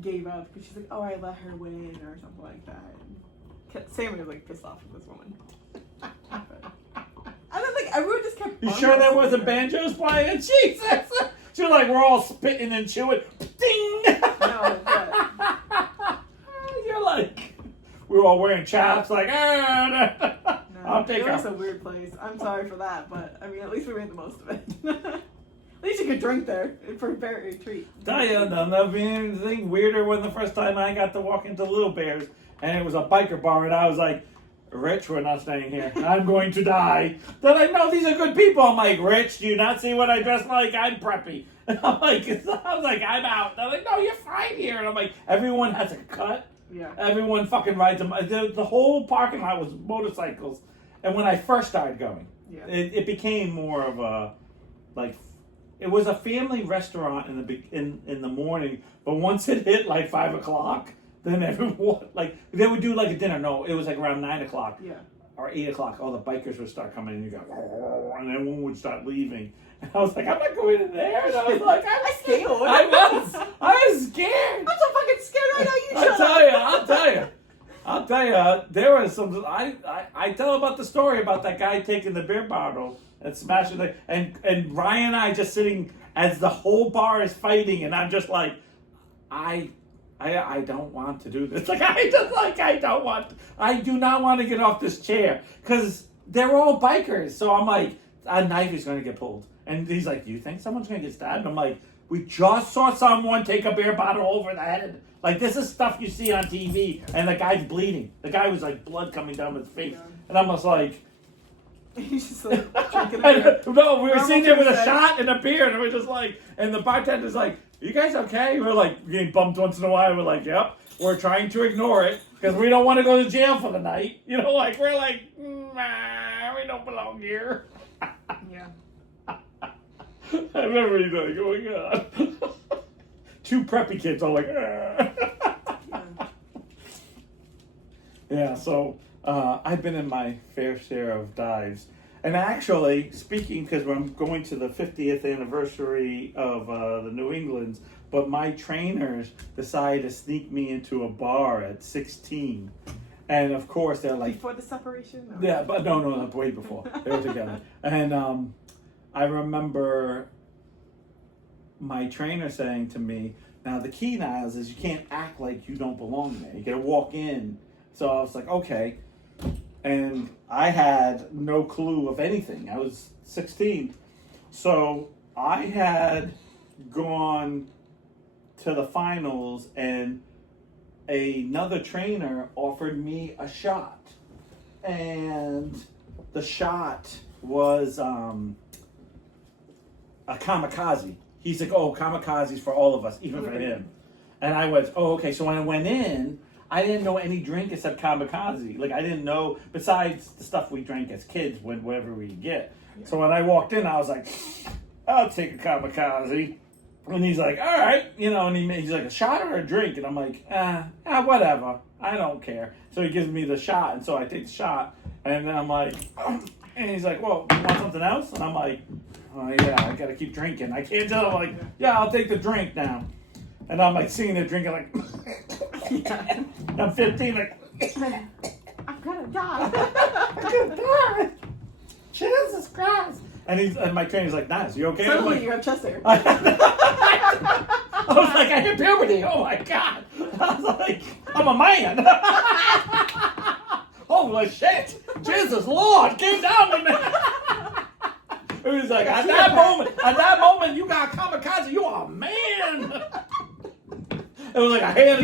gave up because she's like, "Oh, I let her win" or something like that. And Sammy was like pissed off with this woman. I don't think everyone just kept. You sure there wasn't banjos playing? Jesus! She was like, we're all spitting and chewing. Ding! No, but you're like, we were all wearing chaps, like, no, I'll take it was her. a weird place. I'm sorry for that, but I mean, at least we made the most of it. At least you could drink there for a very treat. Tell you, there'll never be anything weirder when the first time I got to walk into Little Bears and it was a biker bar and I was like, Rich, we're not staying here. I'm going to die. They're like, no, these are good people. I'm like, Rich, do you not see what I dress like? I'm preppy. And I was like, I'm out. They're like, no, you're fine here. And I'm like, everyone has a cut. Yeah. Everyone fucking rides them. The whole parking lot was motorcycles. And when I first started going, it became more of a, like, it was a family restaurant in the morning. But once it hit like 5 o'clock, then everyone, like, they would do like a dinner. No, it was like around 9 o'clock. Yeah. Or 8 o'clock. All the bikers would start coming and you go, and everyone would start leaving. And I was like, I'm not going in there. And I was like, I'm scared. I was scared. I'm so fucking scared right now. You I'll tell you. There was some. I tell about the story about that guy taking the beer bottle and smashing it, and Ryan and I just sitting as the whole bar is fighting, and I'm just like, I don't want to do this. Like I do not want to get off this chair because they're all bikers. So I'm like, a knife is going to get pulled, and he's like, you think someone's going to get stabbed? And I'm like, We just saw someone take a beer bottle over the head. Like, this is stuff you see on TV, and the guy's bleeding. The guy was like blood coming down his face. And I'm just like... He's just like drinking a beer. No, we were sitting there with a Tuesday. shot and a beer, and we're just like... And the bartender's like, you guys okay? We're like, getting bumped once in a while. We're like, yep. We're trying to ignore it, because we don't want to go to jail for the night. You know, like, we're like, nah, we don't belong here. Yeah. I remember he's like, oh my God. Two preppy kids all like, Yeah, so I've been in my fair share of dives. And actually, speaking, because I'm going to the 50th anniversary of the New England's, but my trainers decided to sneak me into a bar at 16. And of course, they're like... Before the separation? No. Yeah, but no, way before. They were together. And I remember my trainer saying to me, now the key, Niles, is you can't act like you don't belong there. You gotta walk in. So I was like, okay. And I had no clue of anything. I was 16. So I had gone to the finals, and another trainer offered me a shot. And the shot was a kamikaze. He's like, oh, kamikazes for all of us, even for him. And I was, oh, okay. So when I went in, I didn't know any drink except kamikaze. Like, I didn't know, besides the stuff we drank as kids, whatever we get. Yeah. So when I walked in, I was like, I'll take a kamikaze. And he's like, all right. You know, and he's like, a shot or a drink? And I'm like, whatever. I don't care. So he gives me the shot. And so I take the shot. And then I'm like, and he's like, well, you want something else? And I'm like, oh, yeah, I got to keep drinking. I can't tell him, like, yeah, I'll take the drink now. And I'm like sitting there drinking, like, Yeah. I'm 15, like, I'm gonna die. I'm gonna die. Jesus Christ. And my trainer's like, Nice, you okay? Suddenly like, you have chest hair. I was like, I hit puberty. Oh my God. I was like, I'm a man. Holy shit. Jesus Lord, came down to me. It was like, at that moment, you got kamikaze, you are a man. It was like a hand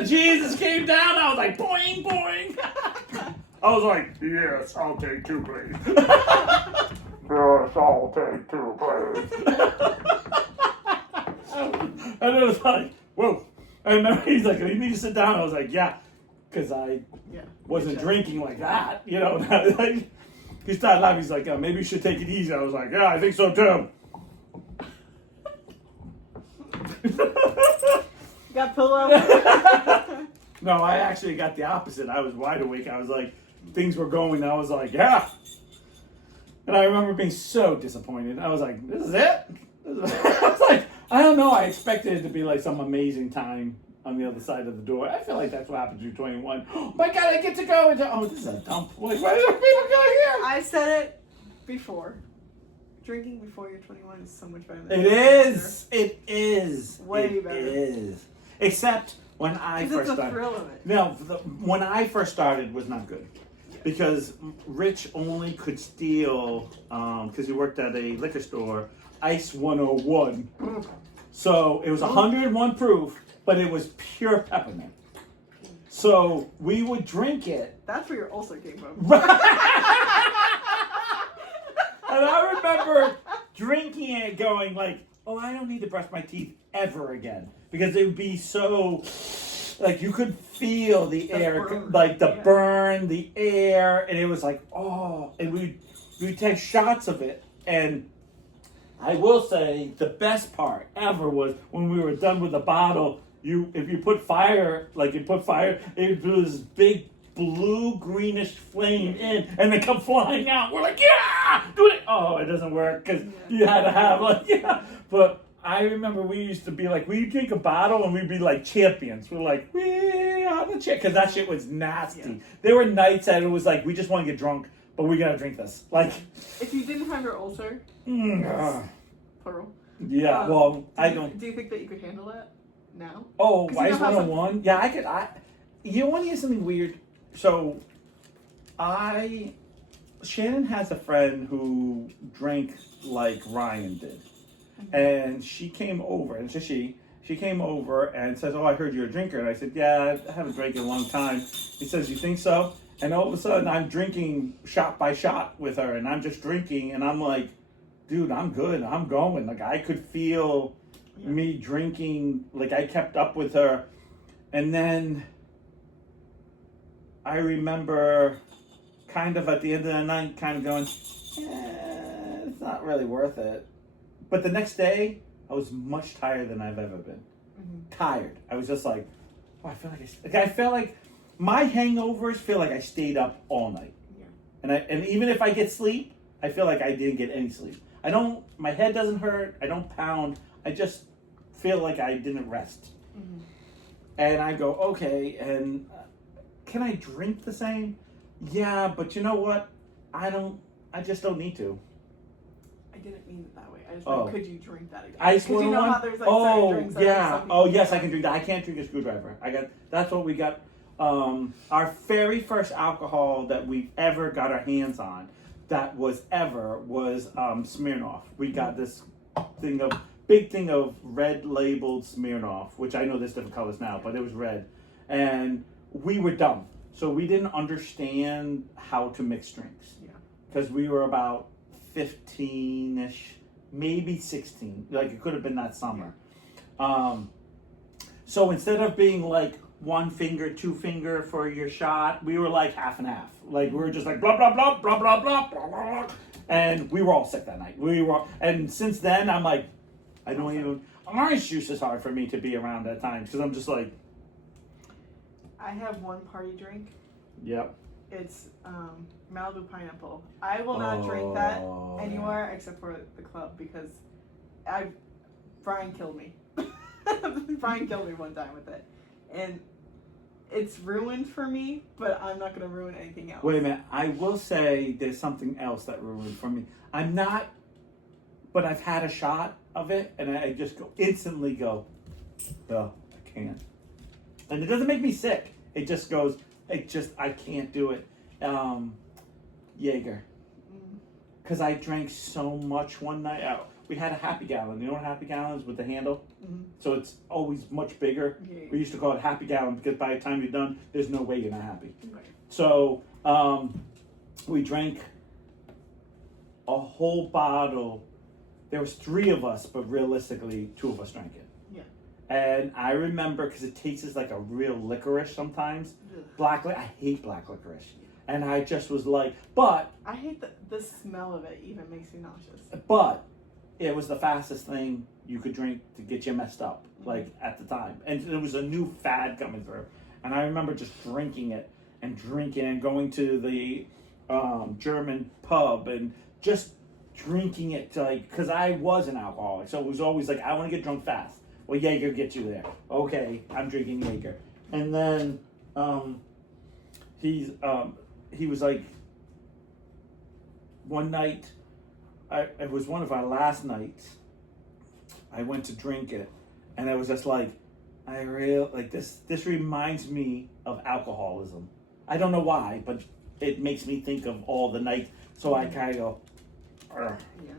of Jesus came down. I was like, boing, boing. I was like, yes, I'll take two, please. Yes, I'll take two, please. And it was like, whoa. I remember he's like, you need to sit down. I was like, yeah, because I wasn't drinking like that, you know. Like, he started laughing. He's like, maybe you should take it easy. I was like, yeah, I think so too. Got pillow? No, I actually got the opposite. I was wide awake. I was like, things were going. I was like, yeah. And I remember being so disappointed. I was like, this is it? I was like, I don't know. I expected it to be like some amazing time on the other side of the door. I feel like that's what happens when you're 21. Oh my God, I get to go into, oh, this is a dump. Like, why are people going here? I said it before. Drinking before you're 21 is so much better than It is. It is. Way it better. It is. Except when I first it's the started. thrill of it. No, when I first started was not good. Because Rich only could steal, because he worked at a liquor store, Ice 101. So it was 101 proof, but it was pure peppermint. So we would drink it. That's where your ulcer came from. And I remember drinking it going like, oh, I don't need to brush my teeth ever again. Because it would be so, like, you could feel the air, burn. like the burn, the air. And it was like, oh, and we'd take shots of it. And I will say the best part ever was when we were done with the bottle, if you put fire, it was this big blue greenish flame in, and they come flying out. We're like, yeah, do it. Oh, it doesn't work because you had to have But I remember we used to be like, we'd drink a bottle and we'd be like champions. We're like, we are the champ, because that shit was nasty. Yeah. There were nights that it was like, we just want to get drunk, but we gotta drink this. Like, if you didn't have your ulcer, plural. Yeah, well, I don't. Do you think that you could handle that now? Oh, Ice 101? Yeah, I could. You want to hear something weird? So, Shannon has a friend who drank like Ryan did. and she came over, and it's she came over and says, "Oh, I heard you're a drinker." And I said, "Yeah, I haven't drank in a long time." He says, "You think so?" And all of a sudden, I'm drinking shot by shot with her, and I'm just drinking, and I'm like, "Dude, I'm good. I'm going." Like, I could feel me drinking. Like, I kept up with her. And then I remember kind of at the end of the night kind of going, it's not really worth it. But the next day, I was much tired than I've ever been. Tired. I was just like, oh, I felt like my hangovers feel like I stayed up all night. Yeah. And even if I get sleep, I feel like I didn't get any sleep. My head doesn't hurt. I don't pound. I just feel like I didn't rest. And I go, okay, and can I drink the same? Yeah, but you know what? I just don't need to. I didn't mean it that way. I just meant, could you drink that again? Ice Because you know one? how there's like certain drinks that yeah. Oh, yes, I can drink that. I can't drink a screwdriver. That's what we got. Our very first alcohol that we ever got our hands on was Smirnoff. We got this big thing of red labeled Smirnoff, which I know there's different colors now, but it was red. And we were dumb. So we didn't understand how to mix drinks. Yeah. Because we were about 15-ish, maybe 16. Like, it could have been that summer. So instead of being like 1 finger, 2 finger for your shot, we were like half and half. Like, we were just like blah, blah, blah, blah, blah, blah, blah, blah. And we were all sick that night. And since then, I'm like, I don't even, orange juice is hard for me to be around at times because I'm just like. I have one party drink. Yep. It's Malibu pineapple. I will not drink that anywhere except for the club because Brian killed me. Brian killed me one time with it. And it's ruined for me, but I'm not going to ruin anything else. Wait a minute. I will say there's something else that ruined for me. But I've had a shot of it, and I just instantly go, I can't. And it doesn't make me sick. It just goes, I can't do it. Jaeger. Because I drank so much one night. We had a Happy Gallon. You know what Happy Gallon is with the handle? Mm-hmm. So it's always much bigger. Yeah. We used to call it Happy Gallon because by the time you're done, there's no way you're not happy. Right. So we drank a whole bottle. There was 3 of us, but realistically, 2 of us drank it. Yeah. And I remember, because it tastes like a real licorice sometimes. Ugh. I hate black licorice. And I just was like, but. I hate the smell of it even makes me nauseous. But it was the fastest thing you could drink to get you messed up, like at the time. And there was a new fad coming through. And I remember just drinking it and going to the German pub and just drinking it because I was an alcoholic, so it was always like I want to get drunk fast. Well, Jaeger gets you there. Okay, I'm drinking Jaeger, and then he was like one night. It was one of our last nights. I went to drink it, and I was just like, I really like this. This reminds me of alcoholism. I don't know why, but it makes me think of all the nights. So I kind of go. Yeah.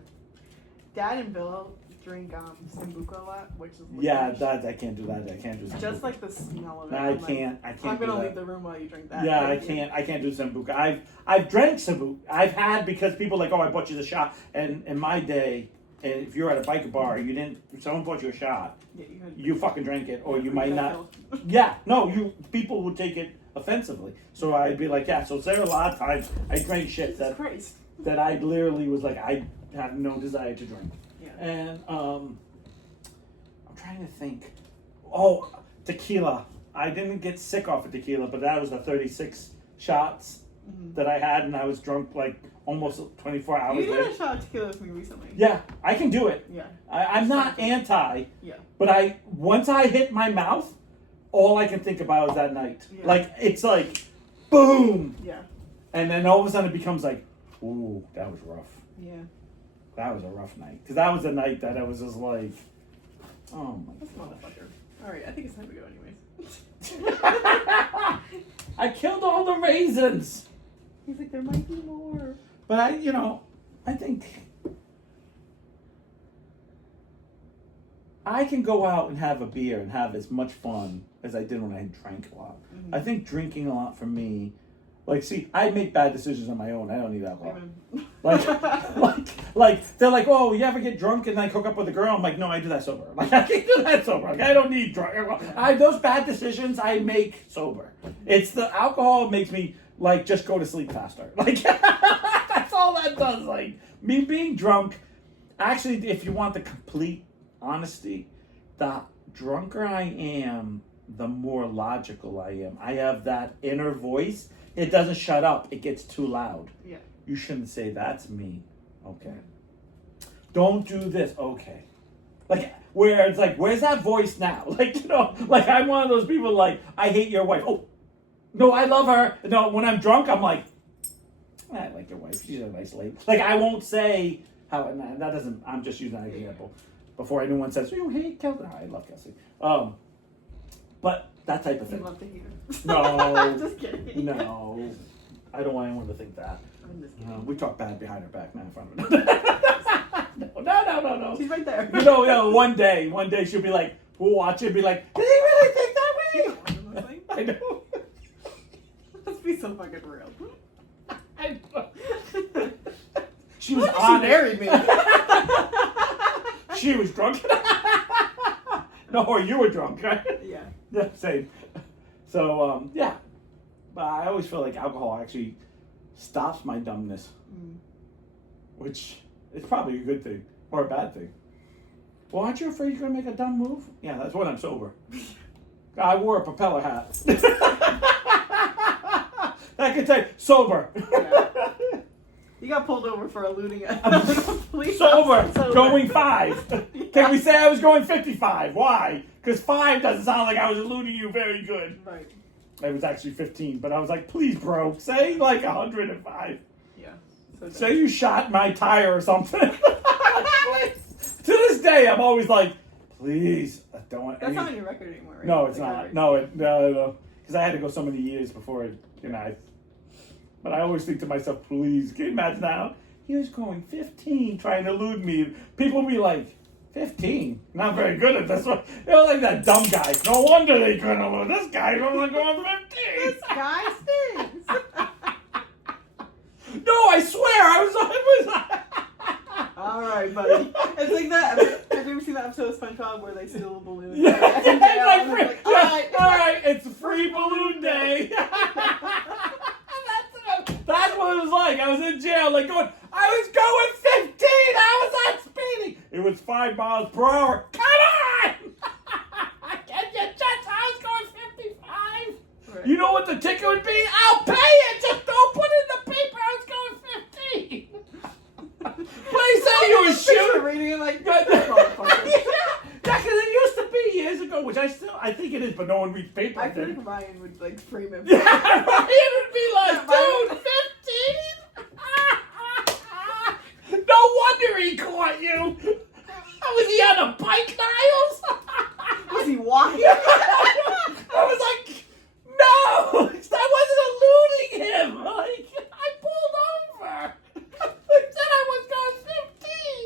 Dad and Bill drink Sambuca a lot, which is I can't do that. I can't do Sambuca. Just like the smell of it. I can't. I'm gonna leave the room while you drink that. Yeah, I can't do Sambuca. I've drank Sambuca. I've had because people are like, oh, I bought you the shot. And in my day, if you're at a biker bar, someone bought you a shot. Yeah, you fucking drank it, or you might not. Yeah, no, people would take it offensively. So I'd be like, yeah. So there are a lot of times I drank shit that I literally was like, I have no desire to drink. Yeah. And I'm trying to think. Oh, tequila. I didn't get sick off of tequila, but that was the 36 shots that I had, and I was drunk like almost 24 hours later. You did a shot of tequila with me recently. Yeah, I can do it. Yeah. I'm not anti. Yeah. But once I hit my mouth, all I can think about is that night. Yeah. Like, it's like, boom. Yeah. And then all of a sudden it becomes like, ooh, that was rough. Yeah. That was a rough night. Because that was the night that I was just like, oh my This motherfucker. Alright, I think it's time to go anyways. I killed all the raisins. He's like, there might be more. But I think I can go out and have a beer and have as much fun as I did when I drank a lot. Mm-hmm. I think drinking a lot for me, like, see, I make bad decisions on my own. I don't need alcohol. Like they're like, oh, you ever get drunk and like hook up with a girl? I'm like, no, I do that sober. Like, I can't do that sober. Like, I don't need drunk. Those bad decisions I make sober. It's the alcohol makes me like just go to sleep faster. Like, that's all that does. Like, me being drunk. Actually, if you want the complete honesty, the drunker I am, the more logical I am. I have that inner voice. It doesn't shut up. It gets too loud. Yeah. You shouldn't say that's me. Okay. Don't do this. Okay. Like, where it's like, where's that voice now? Like, you know, like I'm one of those people like, I hate your wife. Oh, no, I love her. No, when I'm drunk, I'm like, I like your wife. She's a nice lady. Like, I won't say how, that doesn't, I'm just using that example. Before anyone says, you hate Kelsey. I love Kelsey. But that type of thing. You love to hear. No. I'm just kidding. No. I don't want anyone to think that. I'm just kidding. We talk bad behind her back, not in front of her. No. She's right there. You know, one day she'll be like, we'll watch it and be like, did he really think that way? I know. Let's be so fucking real. I know. She was She on married me. She was drunk. No, or you were drunk, right? Yeah. Yeah, same. So, yeah. But I always feel like alcohol actually stops my dumbness. Mm. Which is probably a good thing. Or a bad thing. Well, aren't you afraid you're going to make a dumb move? Yeah, that's when I'm sober. I wore a propeller hat. I can tell you, sober. Yeah. You got pulled over for eluding a police Sober, officer. going 5. Yeah. Can we say I was going 55? Why? Because 5 doesn't sound like I was eluding you very good. Right. It was actually 15, but I was like, please, bro, say like 105. Yeah. So Say you shot my tire or something. To this day, I'm always like, please, I don't want. That's not on your record anymore, right? No, it's Like, not. No. Because I had to go so many years before, But I always think to myself, please, can you imagine now? He was going 15 trying to elude me. People be like, 15? Not very good at this one. They're like that dumb guy. No wonder they couldn't elude. This guy was going 15. This guy stinks. No, I swear, I was All right, buddy. It's like that. Have you ever seen that episode of SpongeBob where they steal a balloon? Yeah, And they're like all free, like, all right. all right, it's free balloon day. That's what it was like. I was in jail, like going, I was going 15. How was that speeding? It was 5 miles per hour. Come on! Can you just? I was going 55. Right. You know what the ticket would be? I'll pay it. Just don't put it in the paper. I was going 15. Please say you were shooting. Reading it like, Yeah, because it used to be years ago, which I think it is, but no one reads paper. I feel like Ryan would like frame him. Yeah, Ryan would be like, dude, 15? No wonder he caught you. Was he on a bike, Niles? Was he walking? I was like, no, I wasn't eluding him. Like, I pulled over. I said I was going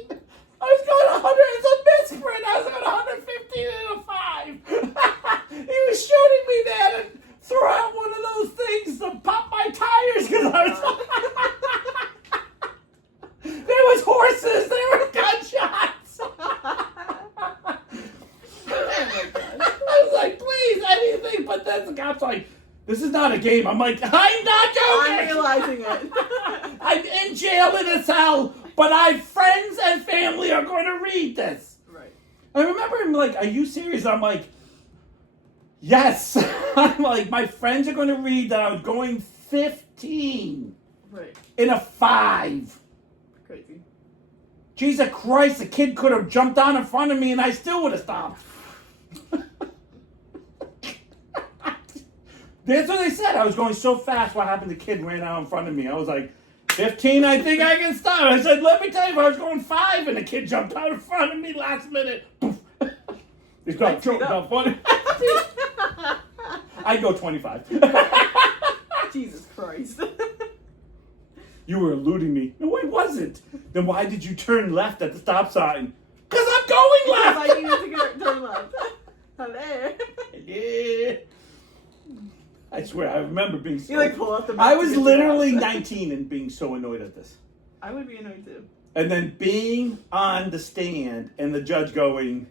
15. I was going 100. It's a mid-sprint. I was going 115 in a 5. He was shooting me there and threw out one of those things to pop my tires because I was. There was horses. There were gunshots. I was like, please, anything but this. The cop's like, this is not a game. I'm like, I'm not joking. I'm realizing it. I'm in jail in a cell, but my friends and family are going to read this. Right. I remember him like, are you serious? I'm like, yes. I'm like, my friends are going to read that I was going 15 Right. in a 5. Crazy. Jesus Christ, the kid could have jumped on in front of me and I still would have stopped. That's what they said. I was going so fast. What happened? The kid ran out in front of me. I was like, 15, I think I can stop. I said, let me tell you, I was going 5 and the kid jumped out in front of me last minute. It's not funny. I'd go 25. Jesus Christ. You were eluding me. No, I wasn't. Then why did you turn left at the stop sign? Because I'm going left. I needed to Turn left. Hello. Yeah. I swear, I remember being so... You like pull out the I back was to get literally the 19 and being so annoyed at this. I would be annoyed too. And then being on the stand and the judge going,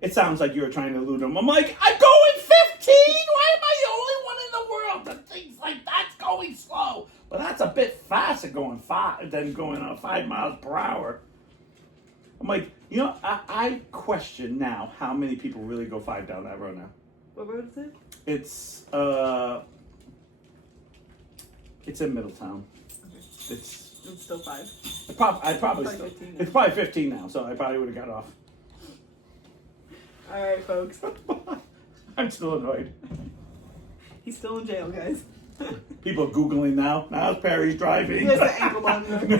it sounds like you were trying to elude him. I'm like, I'm going 15? Why am I the only one in the world that thinks like that's going slow? But that's a bit faster going 5 than going 5 miles per hour. I'm like, you know, I question now how many people really go 5 down that road now. What road is it? It's in Middletown. Okay. It's still 5. I probably It's still, 15 now. it's probably 15 now, so I probably would have got off. All right, folks. I'm still annoyed. He's still in jail, guys. People are Googling now. Now Perry's driving. He has an ankle monitor.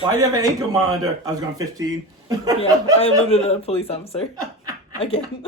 Why do you have an ankle monitor? I was going 15. Yeah, I eluded a police officer. Again.